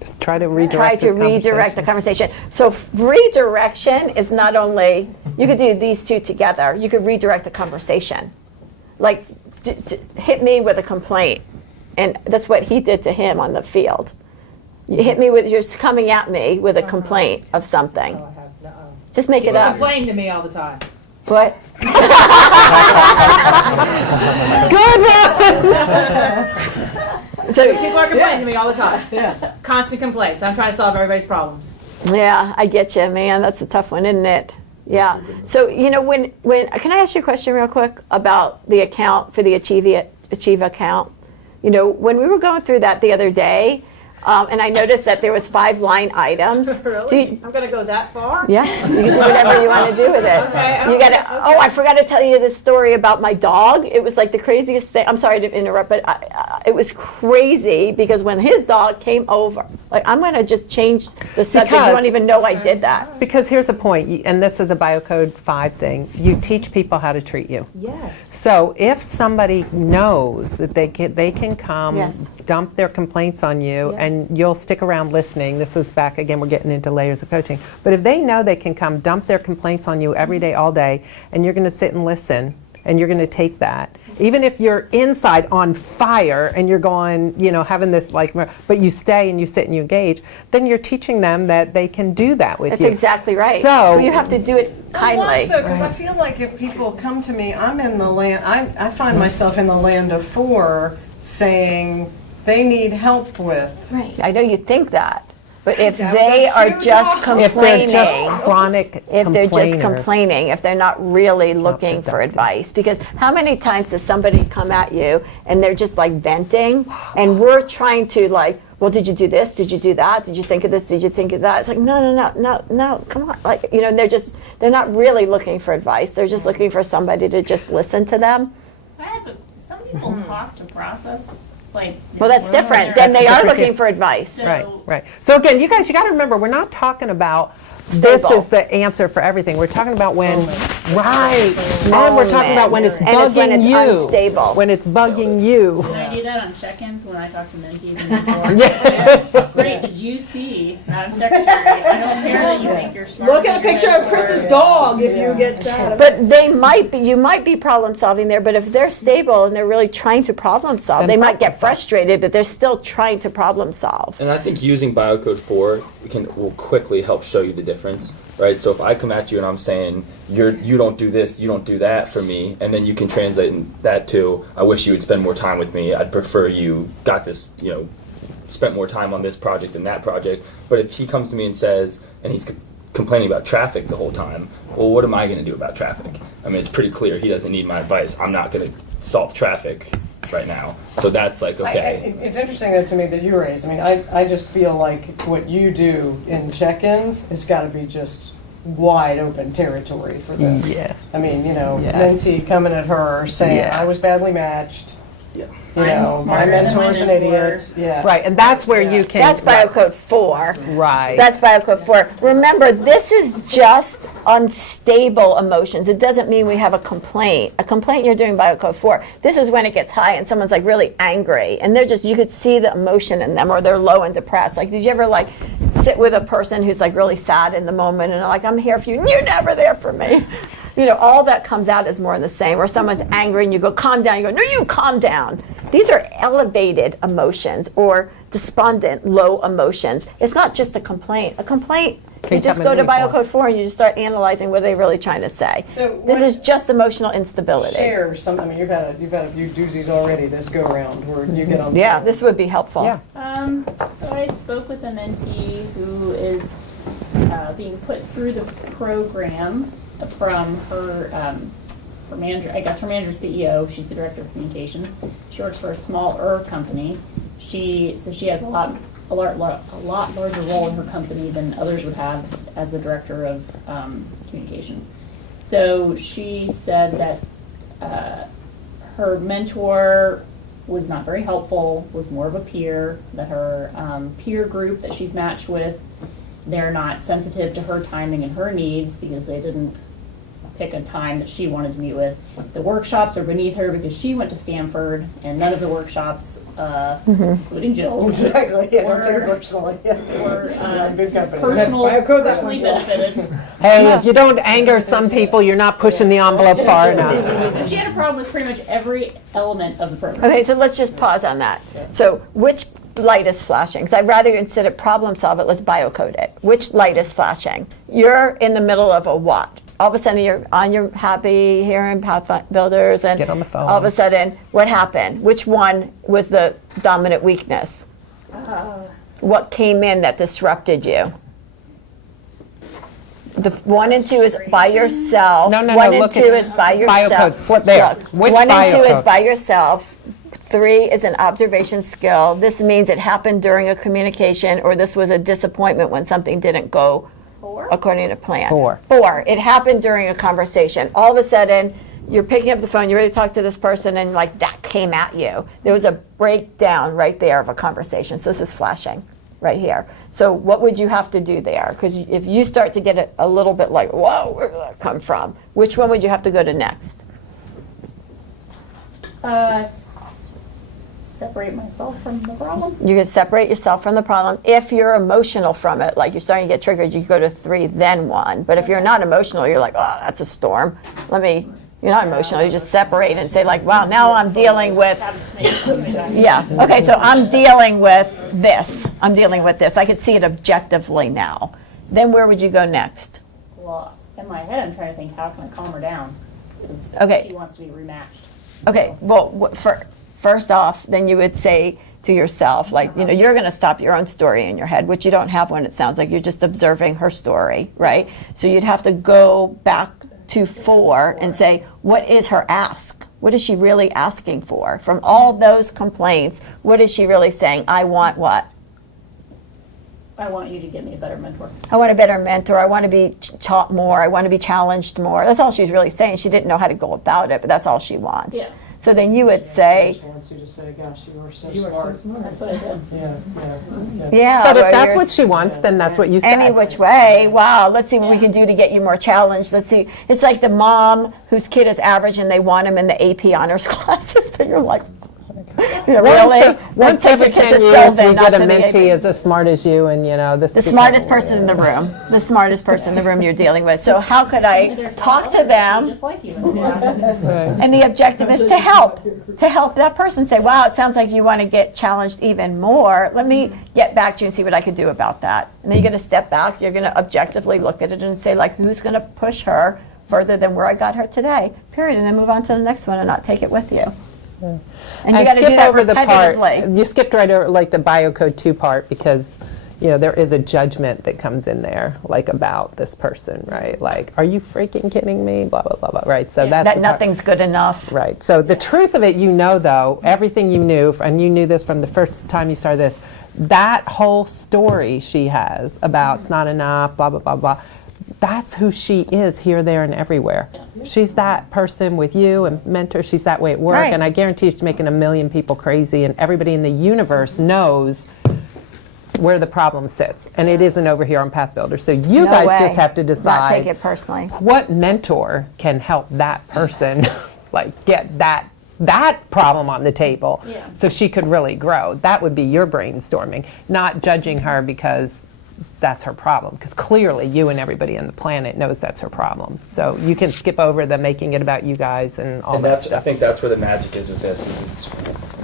Just try to Try redirect to this redirect the conversation. conversation. So redirection is not only, you could do these two together. You could redirect the conversation. Like, just hit me with a complaint. And that's what he did to him on the field. You hit me with, you're coming at me with a complaint of something. Oh, I have, no. Just make it People up. complain to me all the time. What? Good one. So, People are complaining to me all the time. Constant complaints. I'm trying to solve everybody's problems. yeah, I get you, man. That's a tough one, isn't it? Yeah. So, you know, when can I ask you a question real quick about the account for the Achieve account? You know, when we were going through that the other day, and I noticed that there was 5 line items. Really? I'm gonna go that far? Yeah, you can do whatever you want to do with it. Okay, You gotta. Oh, I forgot to tell you this story about my dog. It was like the craziest thing. I'm sorry to interrupt, but it was crazy because when his dog came over, like I'm gonna just change the subject. You Because- don't even know I did that. Because here's a point, and this is a Biocode 5 thing. You teach people how to treat you. Yes. So if somebody knows that they can come, Yes. dump their complaints on you, and you'll stick around listening. This is back again, we're getting into layers of coaching. But if they know they can come dump their complaints on you every day, all day, and you're going to sit and listen, and you're going to take that, even if you're inside on fire and you're going, you know, having this like, but you stay and you sit and you engage, then you're teaching them that they can do that with That's you. exactly right. So But you have to do it I'm lost kindly. though, because I feel like if people come to me, I'm in the land, I find myself in the land of 4 saying they need help with. Right. I know you think that, but if That was they a are huge just aha. if they're complaining, just chronic if they're just complainers, complaining, if they're not really not looking for productive. advice. Because how many times does somebody come at you and they're just like venting, and we're trying to like, well, did you do this? Did you do that? Did you think of this? Did you think of that? It's like, no, come on. Like, you know, they're not really looking for advice. They're just looking for somebody to just listen to them. Some people talk to process, like. Well, that's their different. work. Then they are different looking kid. for advice. So- Right, right. So again, you guys, you got to remember, we're not talking about this Stable. is the answer for everything. We're talking about when, right, and we're talking about when it's And it's when bugging it's you. unstable. When it's bugging you. Can I do that on check-ins when I talk to mentees and mentors? Great, did you see? I'm secretary. I don't care that you think you're smart. Look at a picture of Chris's dog if you get sad. But you might be problem solving there, but if they're stable and they're really trying to problem solve, Then they might problem get solve. frustrated, but they're still trying to problem solve. And I think using Biocode 4 will quickly help show you the difference, right? So if I come at you and I'm saying, you don't do this, you don't do that for me, and then you can translate that to, I wish you would spend more time with me, I'd prefer you got this, you know, spent more time on this project than that project. But if he comes to me and says, and he's complaining about traffic the whole time, well, what am I going to do about traffic? I mean, it's pretty clear he doesn't need my advice. I'm not going to solve traffic right now. So that's like, okay. It's interesting though to me that you raised. I mean, I just feel like what you do in check-ins has got to be just wide open territory for this. Yes. I mean, you know, Yes. mentee coming at her saying, I was Yes. badly matched. Yeah. You I'm know, my smarter than my mentor's an mentor. idiot. Yeah. Right, and that's where you can. That's Biocode 4. Right. That's Biocode 4. Remember, this is just unstable emotions. It doesn't mean we have a complaint. A complaint, you're doing Biocode 4. This is when it gets high and someone's like really angry, and they're just, you could see the emotion in them, or they're low and depressed. Like, did you ever like sit with a person who's like really sad in the moment and they're like, I'm here for you, and you're never there for me? You know, all that comes out as more of the same. Or someone's angry and you go, calm down. You go, no, you calm down. These are elevated emotions or despondent, low emotions. It's not just a complaint. A complaint, Can you just come go in to any form. Biocode 4 and you just start analyzing what are they really trying to say. So This what- is just emotional instability. Share some. I mean, you've had a few doozies already this go around where you get on. Yeah, this would be helpful. Yeah. So I spoke with a mentee who is being put through the program from her manager, I guess her manager CEO. She's the director of communications. She works for a smaller company. She has a lot larger role in her company than others would have as the director of communications. So she said that her mentor was not very helpful, was more of a peer, that her peer group that she's matched with, they're not sensitive to her timing and her needs because they didn't pick a time that she wanted to meet with. The workshops are beneath her because she went to Stanford, and none of the workshops, including Jill's, Exactly, yeah, don't take it Or- personally. were Good company. personally benefited. Hey, if you don't anger some people, you're not pushing the envelope far enough. So she had a problem with pretty much every element of the program. Okay, so let's just pause on that. So which light is flashing? Because I'd rather, instead of problem solve it, let's biocode it. Which light is flashing? You're in the middle of a what? All of a sudden you're on your happy here in Pathbuilders, and Get on the phone. all of a sudden, what happened? Which one was the dominant weakness? What came in that disrupted you? The 1 and 2 is by yourself. No, 1 and look 2 at is by yourself. biocode. Flip there. Look, Which 1 and 2 is biocode? by yourself. 3 is an observation skill. This means it happened during a communication, or this was a disappointment when something didn't go 4? according to plan. 4. 4, it happened during a conversation. All of a sudden, you're picking up the phone, you're ready to talk to this person, and like that came at you. There was a breakdown right there of a conversation. So this is flashing right here. So what would you have to do there? Because if you start to get a little bit like, whoa, where did that come from? Which one would you have to go to next? Separate myself from the problem. You can separate yourself from the problem. If you're emotional from it, like you're starting to get triggered, you go to 3, then 1. But if you're not emotional, you're like, oh, that's a storm. You're not emotional, you just separate and say like, wow, now I'm dealing with, yeah, okay, so I'm dealing with this. I'm dealing with this. I could see it objectively now. Then where would you go next? Well, in my head, I'm trying to think, how can I calm her down? Because Okay. she wants to be rematched. Okay, well, first off, then you would say to yourself, like, you're going to stop your own story in your head, which you don't have when it sounds like you're just observing her story, right? So you'd have to go back to 4 and say, what is her ask? What is she really asking for? From all those complaints, what is she really saying? I want what? I want you to get me a better mentor. I want a better mentor. I want to be taught more. I want to be challenged more. That's all she's really saying. She didn't know how to go about it, but that's all she wants. Yeah. So then you would say, Just wants you to say, gosh, you are so You are smart. so smart. That's what I said. Yeah. yeah. But if or that's you're what she wants, then that's what you say. any which way, wow, let's see what we can do to get you more challenged. Let's see. It's like the mom whose kid is average and they want him in the AP honors classes, but you're like, really? Once Take every your kid 10 to years, Sylvan, we not get a to the mentee AP. as smart as you, and The smartest person in the room. The smartest person in the room you're dealing with. So how could I There's talk to others that them? just like you in the class. And the objective is to help that person say, wow, it sounds like you want to get challenged even more. Let me get back to you and see what I can do about that. And then you're going to step back, you're going to objectively look at it and say, like, who's going to push her further than where I got her today, period, and then move on to the next one and not take it with you. And you got to do that repetitively. You skipped right over like the biocode 2 part because there is a judgment that comes in there, like about this person, right? Like, are you freaking kidding me? Blah blah blah blah. Right. So that's That the part. nothing's good enough. Right. So the truth of it, though, everything you knew, and you knew this from the first time you started this, that whole story she has about it's not enough, blah blah blah blah. That's who she is here, there, and everywhere. She's that person with you and mentor. She's that way at work. Right. And I guarantee she's making a million people crazy, and everybody in the universe knows where the problem sits. And it isn't over here on Pathbuilder. So you No guys way. just have to Not decide take it personally. what mentor can help that person like get that problem on the table Yeah. so she could really grow. That would be your brainstorming, not judging her because that's her problem, because clearly you and everybody on the planet knows that's her problem. So you can skip over the making it about you guys and all And that I stuff. think that's where the magic is with this.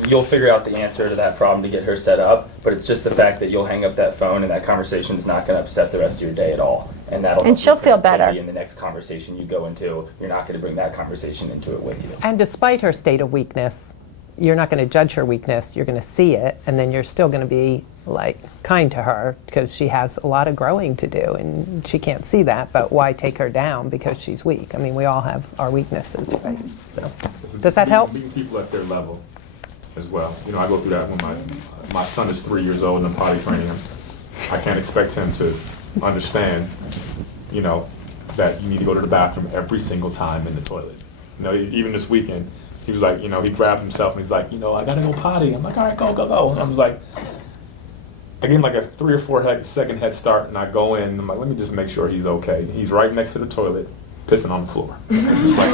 You'll figure out the answer to that problem to get her set up, but it's just the fact that you'll hang up that phone and that conversation's not going to upset the rest of your day at all, and that'll And help she'll your feel productivity better. in the next conversation you go into. You're not going to bring that conversation into it with you. And despite her state of weakness, you're not going to judge her weakness. You're going to see it, and then you're still going to be like kind to her because she has a lot of growing to do, and she can't see that. But why take her down because she's weak? I mean, we all have our weaknesses, right? So, does that help? Meeting people at their level as well. I go through that when my son is 3 years old and I'm potty training him. I can't expect him to understand, that you need to go to the bathroom every single time in the toilet. Even this weekend, he was like, he grabbed himself and he's like, I gotta go potty. I'm like, all right, go, go, go. And I was like, I gave him like a 3 or 4 second head start, and I go in, and I'm like, let me just make sure he's okay. He's right next to the toilet. pissing on the floor. It's like,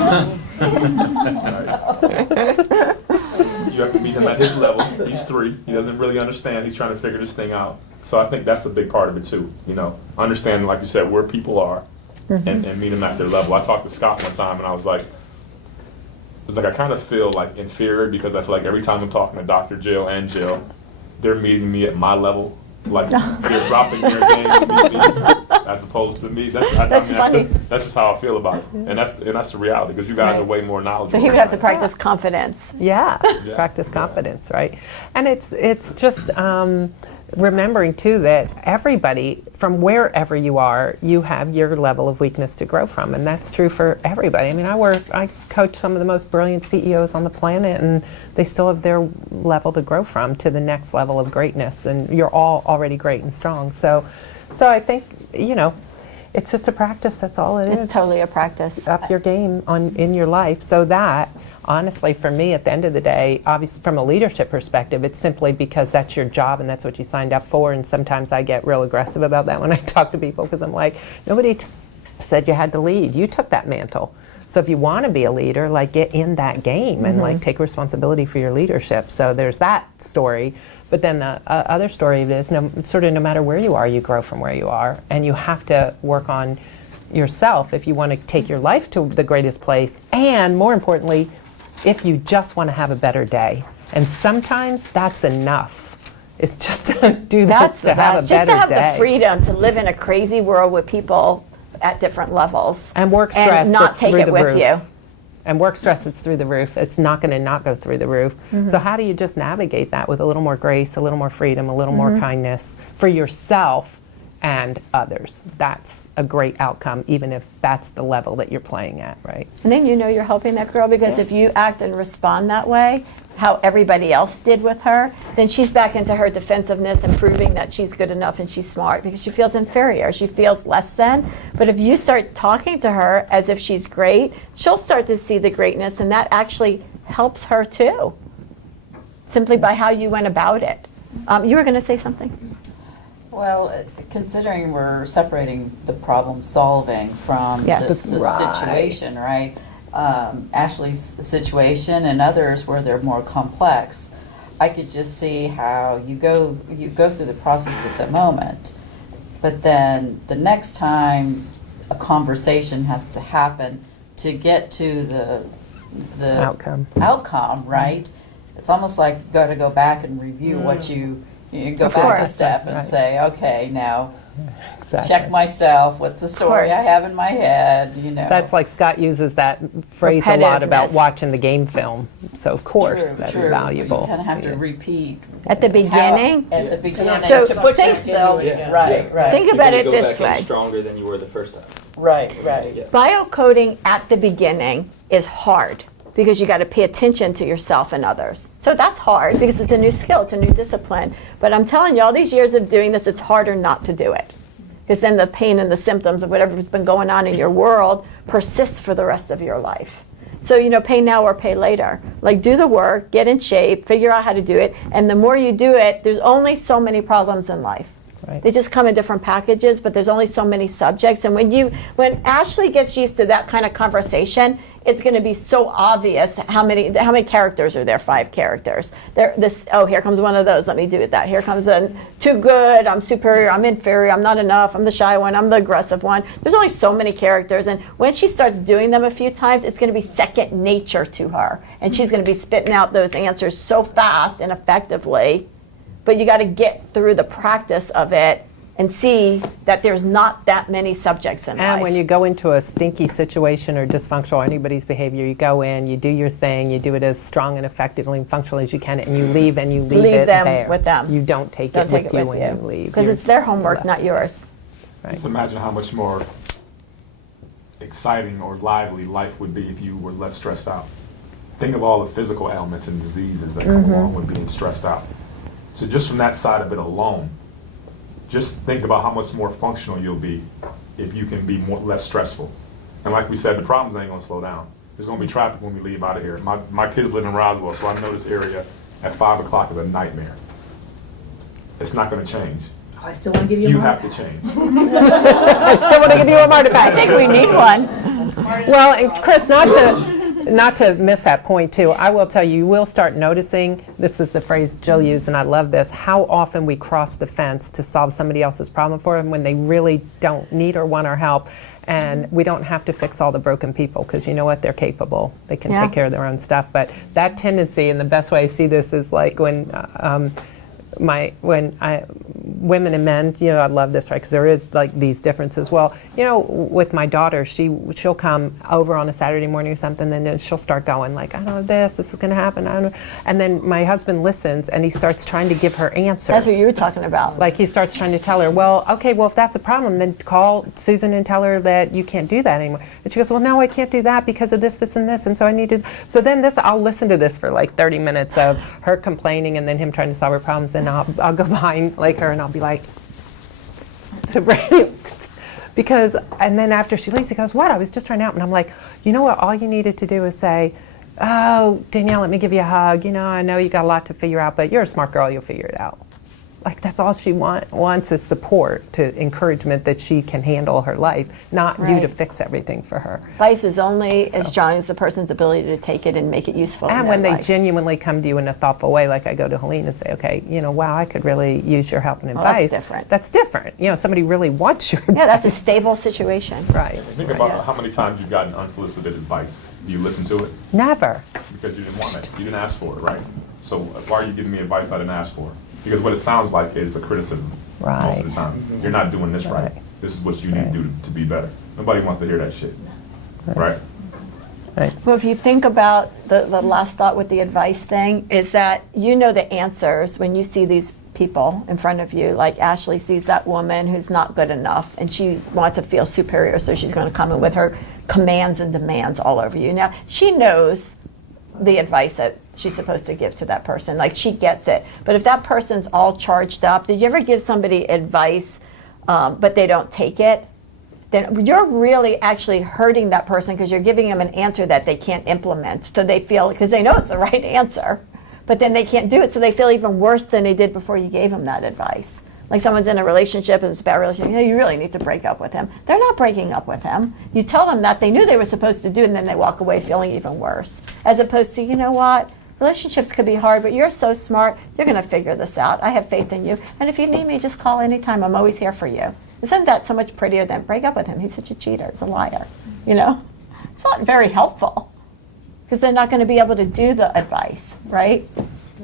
you have to meet him at his level. He's 3. He doesn't really understand. He's trying to figure this thing out. So I think that's a big part of it too. You know, understanding, like you said, where people are and meet them at their level. I talked to Scott one time and I was like, I kind of feel like inferior because I feel like every time I'm talking to Dr. Jill and Jill, they're meeting me at my level. Like they're dropping their game to meet me as opposed to me. That's just how I feel about it. And that's the reality because you guys are way more knowledgeable. So he would have to practice confidence. Yeah, practice confidence, right? And it's just remembering too that everybody, from wherever you are, you have your level of weakness to grow from, and that's true for everybody. I mean, I coach some of the most brilliant CEOs on the planet, and they still have their level to grow from to the next level of greatness, and you're all already great and strong. So I think, you know, it's just a practice. That's all it is. It's totally a practice. Just up your game in your life, so that honestly, for me, at the end of the day, obviously from a leadership perspective, it's simply because that's your job and that's what you signed up for. And sometimes I get real aggressive about that when I talk to people because I'm like, nobody said you had to lead. You took that mantle. So if you want to be a leader, like get in that game and like take responsibility for your leadership. So there's that story. But then the other story is no matter where you are, you grow from where you are. And you have to work on yourself if you want to take your life to the greatest place. And more importantly, if you just want to have a better day. And sometimes that's enough. It's just to do this to have a better day. Just to have the freedom to live in a crazy world with people at different levels. And work stress and not that's take through it the with roof. you. And work stress that's through the roof. It's not going to not go through the roof. So how do you just navigate that with a little more grace, a little more freedom, a little more kindness for yourself and others? That's a great outcome, even if that's the level that you're playing at, right? And then you know you're helping that girl because if you act and respond that way, how everybody else did with her, then she's back into her defensiveness and proving that she's good enough and she's smart because she feels inferior. She feels less than. But if you start talking to her as if she's great, she'll start to see the greatness, and that actually helps her too, simply by how you went about it. You were going to say something? Well, considering we're separating the problem solving from Yes. this situation, right? Ashley's situation and others where they're more complex, I could just see how you go through the process at the moment, but then the next time a conversation has to happen to get to the outcome, right? It's almost like you got to go back and review what you go back a step and say, okay, now check myself. What's the story I have in my head? You know, That's like Scott uses that phrase a lot about watching the game film. So of course that's valuable. You kind of have to repeat At the beginning? At the beginning, So to put think- yourself right. Think about it this Go back way. in stronger than you were the first time. Right. Yeah. Biocoding at the beginning is hard because you got to pay attention to yourself and others. So that's hard because it's a new skill, it's a new discipline. But I'm telling you, all these years of doing this, it's harder not to do it. Because then the pain and the symptoms of whatever's been going on in your world persists for the rest of your life. So, pay now or pay later. Like, do the work, get in shape, figure out how to do it. And the more you do it, there's only so many problems in life. Right. They just come in different packages, but there's only so many subjects. And when Ashley gets used to that kind of conversation, it's going to be so obvious how many characters are there. 5 characters. Here comes one of those. Let me do it. That here comes a too good. I'm superior. I'm inferior. I'm not enough. I'm the shy one. I'm the aggressive one. There's only so many characters, and when she starts doing them a few times, it's going to be second nature to her, and she's going to be spitting out those answers so fast and effectively. But you got to get through the practice of it and see that there's not that many subjects in life. And when you go into a stinky situation or dysfunctional or anybody's behavior, you go in, you do your thing, you do it as strong and effectively and functional as you can, and you leave and you leave it them there. with them. You don't take it with you when you leave. Because it's their homework, not yours. Right. Just imagine how much more exciting or lively life would be if you were less stressed out. Think of all the physical ailments and diseases that come along with being stressed out. So just from that side of it alone, just think about how much more functional you'll be if you can be less stressful. And like we said, the problems ain't gonna slow down. There's gonna be traffic when we leave out of here. My kids live in Roswell, so I know this area at 5 o'clock is a nightmare. It's not gonna change. Oh, I still want to give you a You mark have to pass. change. I still want to give you a martyr. I think we need one. Well, and Chris, not to miss that point too, I will tell you, you will start noticing, this is the phrase Jill used and I love this, how often we cross the fence to solve somebody else's problem for them when they really don't need or want our help. And we don't have to fix all the broken people because you know what, they're capable. They can take care of their own stuff. But that tendency, and the best way I see this is like when women and men, you know, I love this, right? Because there is like these differences. Well, you know, with my daughter, she'll come over on a Saturday morning or something, and then she'll start going like, I don't know this is going to happen. I don't know. And then my husband listens and he starts trying to give her answers. That's what you were talking about. Like he starts trying to tell her, well, okay, well, if that's a problem, then call Susan and tell her that you can't do that anymore. And she goes, well, no, I can't do that because of this, this, and this. And so I need to, so then I'll listen to this for like 30 minutes of her complaining and then him trying to solve her problems. And I'll go behind like her and I'll be like, because, and then after she leaves, he goes, what? I was just trying to help. And I'm like, you know what? All you needed to do is say, oh, Danielle, let me give you a hug. You know, I know you got a lot to figure out, but you're a smart girl. You'll figure it out. Like that's all she wants is support, to encouragement that she can handle her life, not you to fix everything for her. Advice is only as strong as the person's ability to take it and make it useful. And in when their they life. genuinely come to you in a thoughtful way, like I go to Helene and say, okay, you know, wow, I could really use your help and advice. That's different. That's different. You know, somebody really wants your advice. Yeah, that's a stable situation. Right. Think about how many times you've gotten unsolicited advice. Do you listen to it? Never. Because you didn't want it. You didn't ask for it, right? So why are you giving me advice I didn't ask for? Because what it sounds like is a criticism most of the time. You're not doing this right. This is what you need to do to be better. Nobody wants to hear that shit, right? Well, if you think about the last thought with the advice thing, is that you know the answers when you see these people in front of you. Like Ashley sees that woman who's not good enough and she wants to feel superior, so she's going to come in with her commands and demands all over you. Now, she knows the advice that she's supposed to give to that person. Like she gets it. But if that person's all charged up, did you ever give somebody advice but they don't take it? Then you're really actually hurting that person because you're giving them an answer that they can't implement. So they feel, because they know it's the right answer, but then they can't do it. So they feel even worse than they did before you gave them that advice. Like someone's in a relationship and it's a bad relationship, you know, you really need to break up with him. They're not breaking up with him. You tell them that they knew they were supposed to do, and then they walk away feeling even worse. As opposed to, you know what, relationships could be hard, but you're so smart, you're gonna figure this out. I have faith in you. And if you need me, just call anytime. I'm always here for you. Isn't that so much prettier than break up with him? He's such a cheater, he's a liar. You know? It's not very helpful because they're not gonna be able to do the advice, right?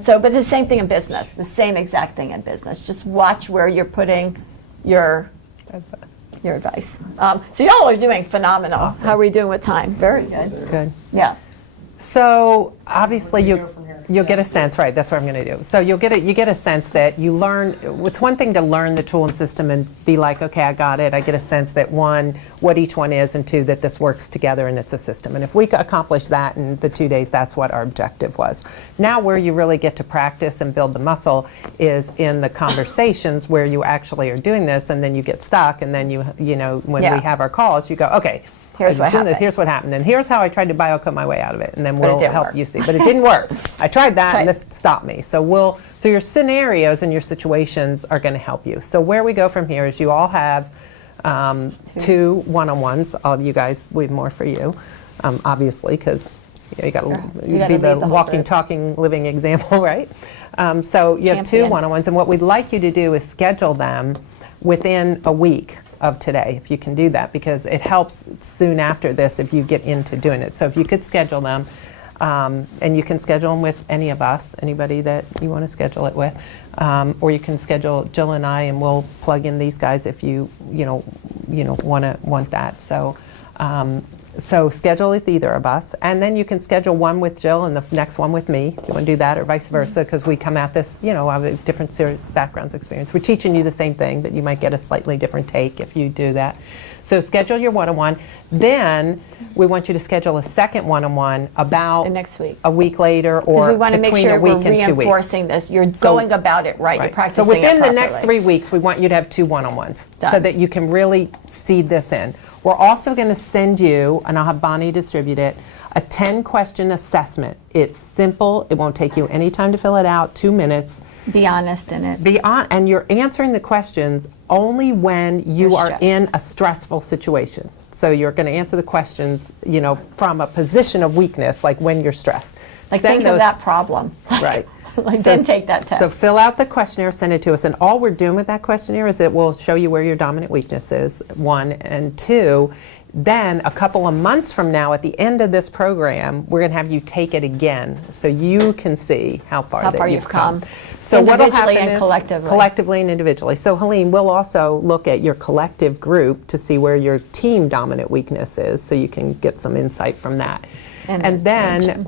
So, but the same thing in business, the same exact thing in business. Just watch where you're putting your advice. So y'all are doing phenomenal. Awesome. How are we doing with time? Very good. Good. Yeah. So obviously Where do we go from here? you'll get a sense, right? That's what I'm going to do. So you get a sense that you learn. It's one thing to learn the tool and system and be like, okay, I got it. I get a sense that one, what each one is, and two, that this works together and it's a system. And if we accomplish that in the 2 days, that's what our objective was. Now, where you really get to practice and build the muscle is in the conversations where you actually are doing this, and then you get stuck, and then you know, when we have our calls, you go, okay. Here's what happened. Here's what happened, and here's how I tried to biocode my way out of it, and then But it we'll didn't help work. you see. But it didn't work. I tried that, and Right. this stopped me. So your scenarios and your situations are going to help you. So where we go from here is you all have 2 one-on-ones. All of you guys, we have more for you, obviously, because you got to You gotta be the lead the whole walking, group. talking, living example, right? So you have 2 Champion. one-on-ones, and what we'd like you to do is schedule them within a week of today, if you can do that, because it helps soon after this if you get into doing it. So if you could schedule them, and you can schedule them with any of us, anybody that you want to schedule it with, or you can schedule Jill and I, and we'll plug in these guys if you want that. So schedule with either of us, and then you can schedule one with Jill and the next one with me, if you want to do that, or vice versa, because we come at this, have a different backgrounds, experience. We're teaching you the same thing, but you might get a slightly different take if you do that. So schedule your one-on-one. Then we want you to schedule a second one-on-one about The next week. a week later, Because or we want to make between sure a we're week and 2 weeks. reinforcing this. You're going about it right. You're Right. practicing So within it the next properly. 3 weeks, we want you to have 2 one-on-ones so Done. that you can really seed this in. We're also going to send you, and I'll have Bonnie distribute it, a 10-question assessment. It's simple. It won't take you any time to fill it out, 2 minutes. Be honest in it. And you're answering the questions only when you You're are stressed. in a stressful situation. So you're going to answer the questions, from a position of weakness, like when you're stressed. Like Send think of those- that problem. Right. Like So- then take that test. So fill out the questionnaire, send it to us, and all we're doing with that questionnaire is it will show you where your dominant weakness is, 1, and 2, then a couple of months from now, at the end of this program, we're going to have you take it again so you can see how far that you've come. So what'll Individually happen and is collectively. collectively and individually. So Helene, we'll also look at your collective group to see where your team dominant weakness is, so you can get some insight from that. And then,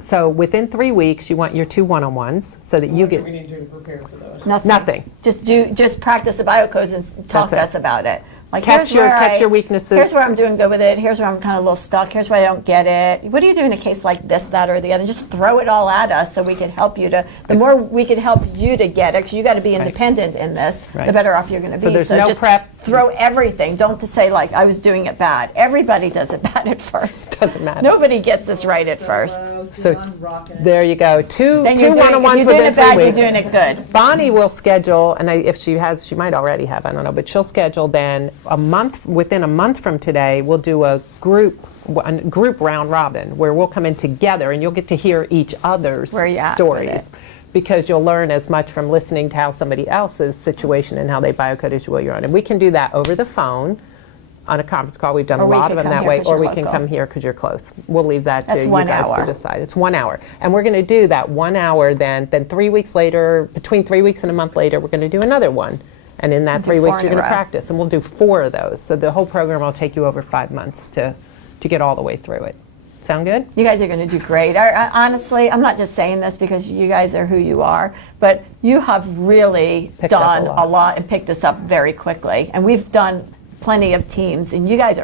so within 3 weeks, you want your 2 one-on-ones so that you What do get we need to do to prepare for those? nothing. Just practice the biocodes and talk That's to it. us about it. Like Catch your weaknesses. Here's where I'm doing good with it. Here's where I'm kind of a little stuck. Here's where I don't get it. What do you do in a case like this, that, or the other? Just throw it all at us so we can help you to. The more we can help you to get it, because you got to be independent in this. Right. The better off you're going to be. So there's no just prep. Throw everything. Don't just say like I was doing it bad. Everybody does it bad at first. Doesn't matter. Nobody gets this right at first. So there you go. Two Then you're doing, if one-on-ones you're doing within it bad, 3 you're weeks. doing it good. Bonnie will schedule, and if she has, she might already have, I don't know, but she'll schedule then within a month from today, we'll do a group round robin where we'll come in together and you'll get to hear each other's Where you at with stories. Because you'll learn as much from listening to how somebody else's situation and how they biocode as you will your own. And we can do that over the phone on a conference call. We've done Or a we lot could of them come that here way, 'cause or you're we can local. come here because you're close. We'll leave that to That's you 1 guys hour. to decide. It's 1 hour. And we're going to do that 1 hour then 3 weeks later, between 3 weeks and a month later, we're going to do another one. And in that do 3 weeks, 4 in you're a going to row. practice. And we'll do 4 of those. So the whole program will take you over 5 months to get all the way through it. Sound good? You guys are going to do great. Honestly, I'm not just saying this because you guys are who you are, but you have really Picked up done a lot. a lot and picked this up very quickly. And we've done plenty of teams, and you guys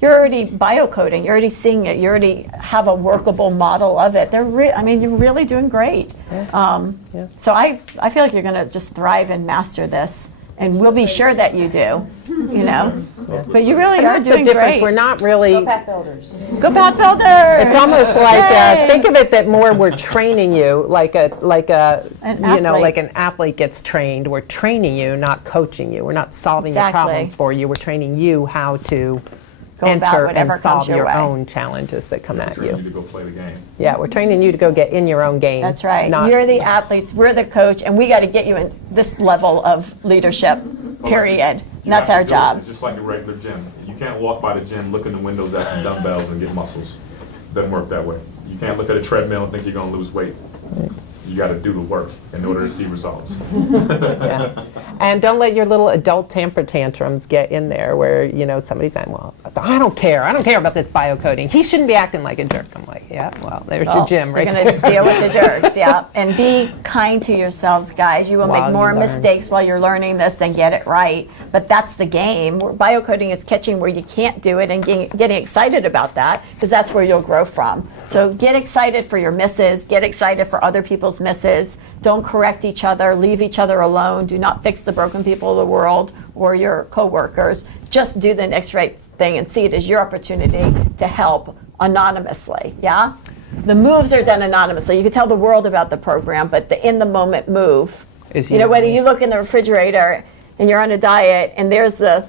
you're already biocoding, you're already seeing it, you already have a workable model of it. You're really doing great. So I feel like you're going to just thrive and master this, and we'll be sure that you do. But you really And are that's the doing difference. great. We're not really. Pathbuilders. Go Pathbuilder! It's almost like Yay! think of it that more we're training you like An like athlete. an athlete gets trained. We're training you, not coaching you. We're not solving your Exactly. problems for you. We're training you how to Go about enter and whatever comes solve your your way. own challenges that come at Training you. you to go play the game. Yeah, we're training you to go get in your own game. That's right. not- You're the athletes, we're the coach, and we got to get you in this level of leadership, period. And You that's have our to do it. job. It's just like a regular gym. You can't walk by the gym, look in the windows at some dumbbells and get muscles. Doesn't work that way. You can't look at a treadmill and think you're going to lose weight. You got to do the work in order to see results. Yeah. And don't let your little adult temper tantrums get in there where, somebody's saying, well, I don't care about this biocoding. He shouldn't be acting like a jerk. I'm like, yeah, well, there's your gym right You're there. going to deal with the jerks, yeah. And be kind to yourselves, guys. You will While make you more learn. mistakes while you're learning this than get it right. But that's the game. Biocoding is catching where you can't do it and getting excited about that, because that's where you'll grow from. So get excited for your misses. Get excited for other people's misses. Don't correct each other. Leave each other alone. Do not fix the broken people of the world or your coworkers. Just do the next right thing and see it as your opportunity to help anonymously, yeah? The moves are done anonymously. You can tell the world about the program, but the in-the-moment move, Is whether unique. you look in the refrigerator and you're on a diet and there's the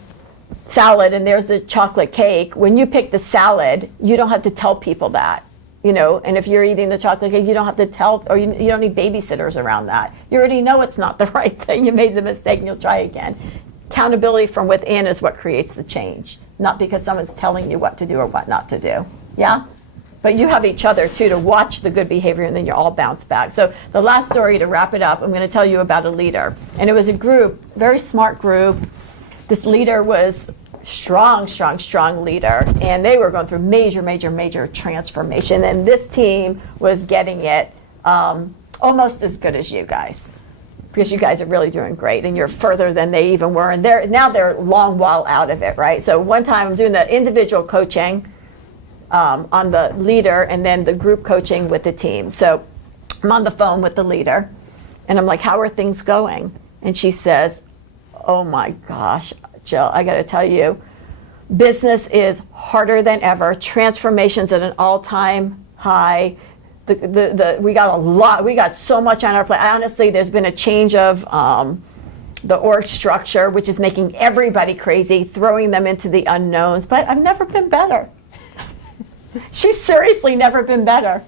salad and there's the chocolate cake, when you pick the salad, you don't have to tell people that. And if you're eating the chocolate cake, you don't have to tell, or you don't need babysitters around that. You already know it's not the right thing. You made the mistake and you'll try again. Accountability from within is what creates the change, not because someone's telling you what to do or what not to do. Yeah? But you have each other too to watch the good behavior, and then you all bounce back. So the last story, to wrap it up, I'm going to tell you about a leader. And it was a group, very smart group. This leader was strong leader, and they were going through major transformation, and this team was getting it almost as good as you guys, because you guys are really doing great, and you're further than they even were, and they're long while out of it, right? So one time I'm doing the individual coaching on the leader, and then the group coaching with the team. So I'm on the phone with the leader, and I'm like, how are things going? And she says, oh my gosh, Jill, I got to tell you, Business is harder than ever. Transformation's at an all-time high. We got so much on our plate. Honestly, there's been a change of the org structure, which is making everybody crazy, throwing them into the unknowns. But I've never been better. She's seriously never been better.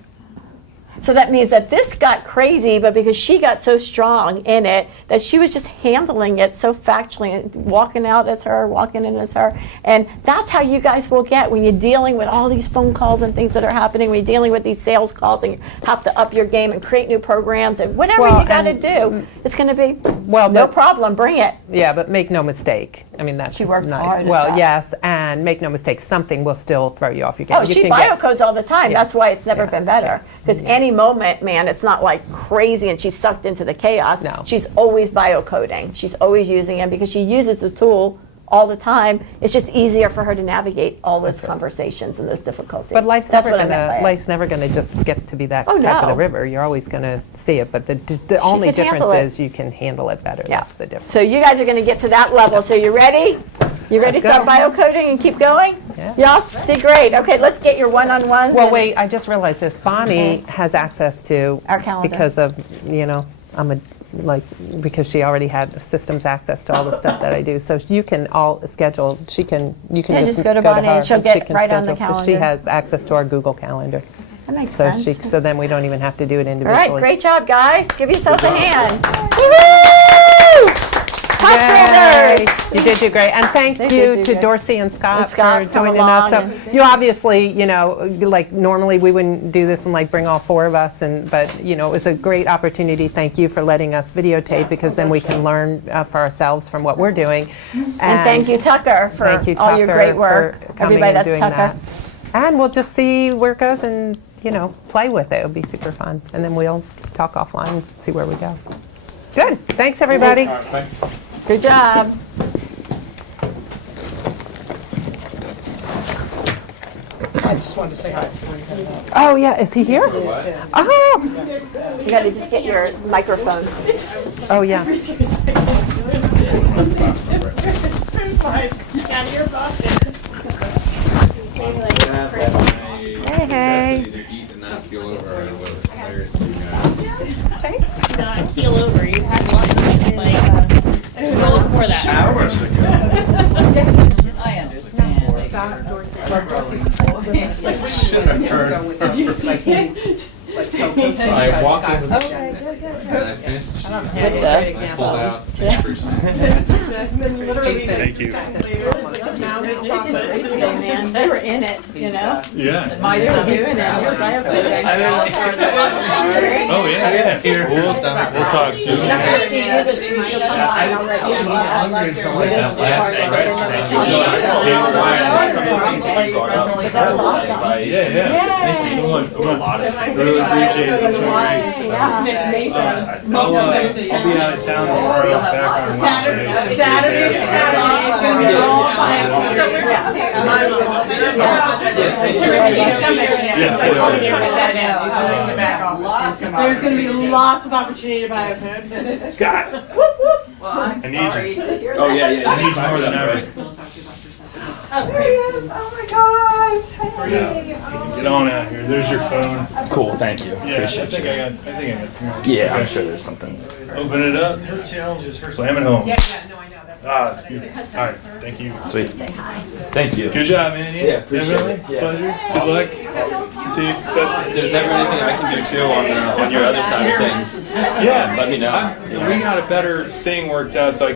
So that means that this got crazy, but because she got so strong in it, that she was just handling it so factually, and walking out as her, walking in as her. And that's how you guys will get when you're dealing with all these phone calls and things that are happening, when you're dealing with these sales calls and you have to up your game and create new programs and whatever you got to do, it's going to be no problem, bring it. Yeah, but make no mistake. I mean, that's She worked nice. hard at Well, that. yes, and make no mistake, something will still throw you off your game. Oh, You she can get- biocodes all the time. Yeah. That's why it's never Yeah. been better. Because any moment, man, it's not like crazy and she's sucked into the chaos. No. She's always biocoding. She's always using it because she uses the tool all the time. It's just easier for her to navigate all those conversations and those difficulties. But life's That's never what I meant by it. life's never gonna just get to be that Oh, type of the no. river. You're always gonna see it, but the only can handle difference it. is you can handle it better. Yeah. That's the difference. So you guys are going to get to that level. So you ready? You ready to Let's start go. biocoding and keep going? Yeah. Y'all did great. Okay, let's get your one-on-ones. Well, and- wait, I just realized this. Bonnie has access to Our calendar. because of, because she already had systems access to all the stuff that I do. So you can all schedule, you can Yeah, just just go to Bonnie her and she'll and get she can right on the schedule, 'cause She calendar. has access to our Google Calendar. That makes So sense. so then we don't even have to do it All individually. right, great job, guys. Give yourself a hand. Woo! Yay! Pathbuilders! You did do great. And thank They you did do to good. Dorsey and Scott, And Scott for come joining us. So along you obviously, like normally we wouldn't do this and like bring all four of us, but it was a great opportunity. Thank you for letting us videotape because then we can learn for ourselves from what we're doing. And thank you, Tucker, for Thank you, all your Tucker, great work. for coming Everybody, and that's doing Tucker. that. And we'll just see where it goes and, play with it. It'll be super fun. And then we'll talk offline and see where we go. Good. Thanks, everybody. All right, thanks. Good job. I just wanted to say hi before you head out. Oh, yeah. Is he here? Oh, You got to just get your microphone. oh, yeah. Out of your pocket. Maybe like Hey, hey. not keel over. You had lunch. Well before that. Hours ago. I understand. Should have heard. Did you see it? So I walked in with and I finished the cheese. I pulled out 2%. Thank you. They were in it, Yeah. My stomach. doing it. Oh, yeah. Here, We'll stomach. we'll talk soon. See you this week. You'll come by and I'll let you know. That was awesome. Yeah. Come on. Really appreciate it. It's been great. Yeah. I'll be out of town tomorrow. Back on Wednesday. Saturday is gonna be all There's gonna be lots of opportunity to buy a food. Scott, Well, I'm I need you. sorry to hear Oh, that. yeah, yeah. I need you more than ever. Oh, there he is. Oh my gosh. Hey. Get on out here. There's your phone. Cool, thank you. Yeah, Appreciate you. I got. Yeah, I'm sure there's something. Open it up. Slam it home. Yeah, no, I know. That's Ah, it's beautiful. All right, thank you. Sweet. Thank you. Good job, man. Yeah, appreciate Definitely. it. Yeah. Pleasure. Good luck. Continued success. If there's ever anything I can do too on your other side of things, Yeah. let me know. We got a better thing worked out, so I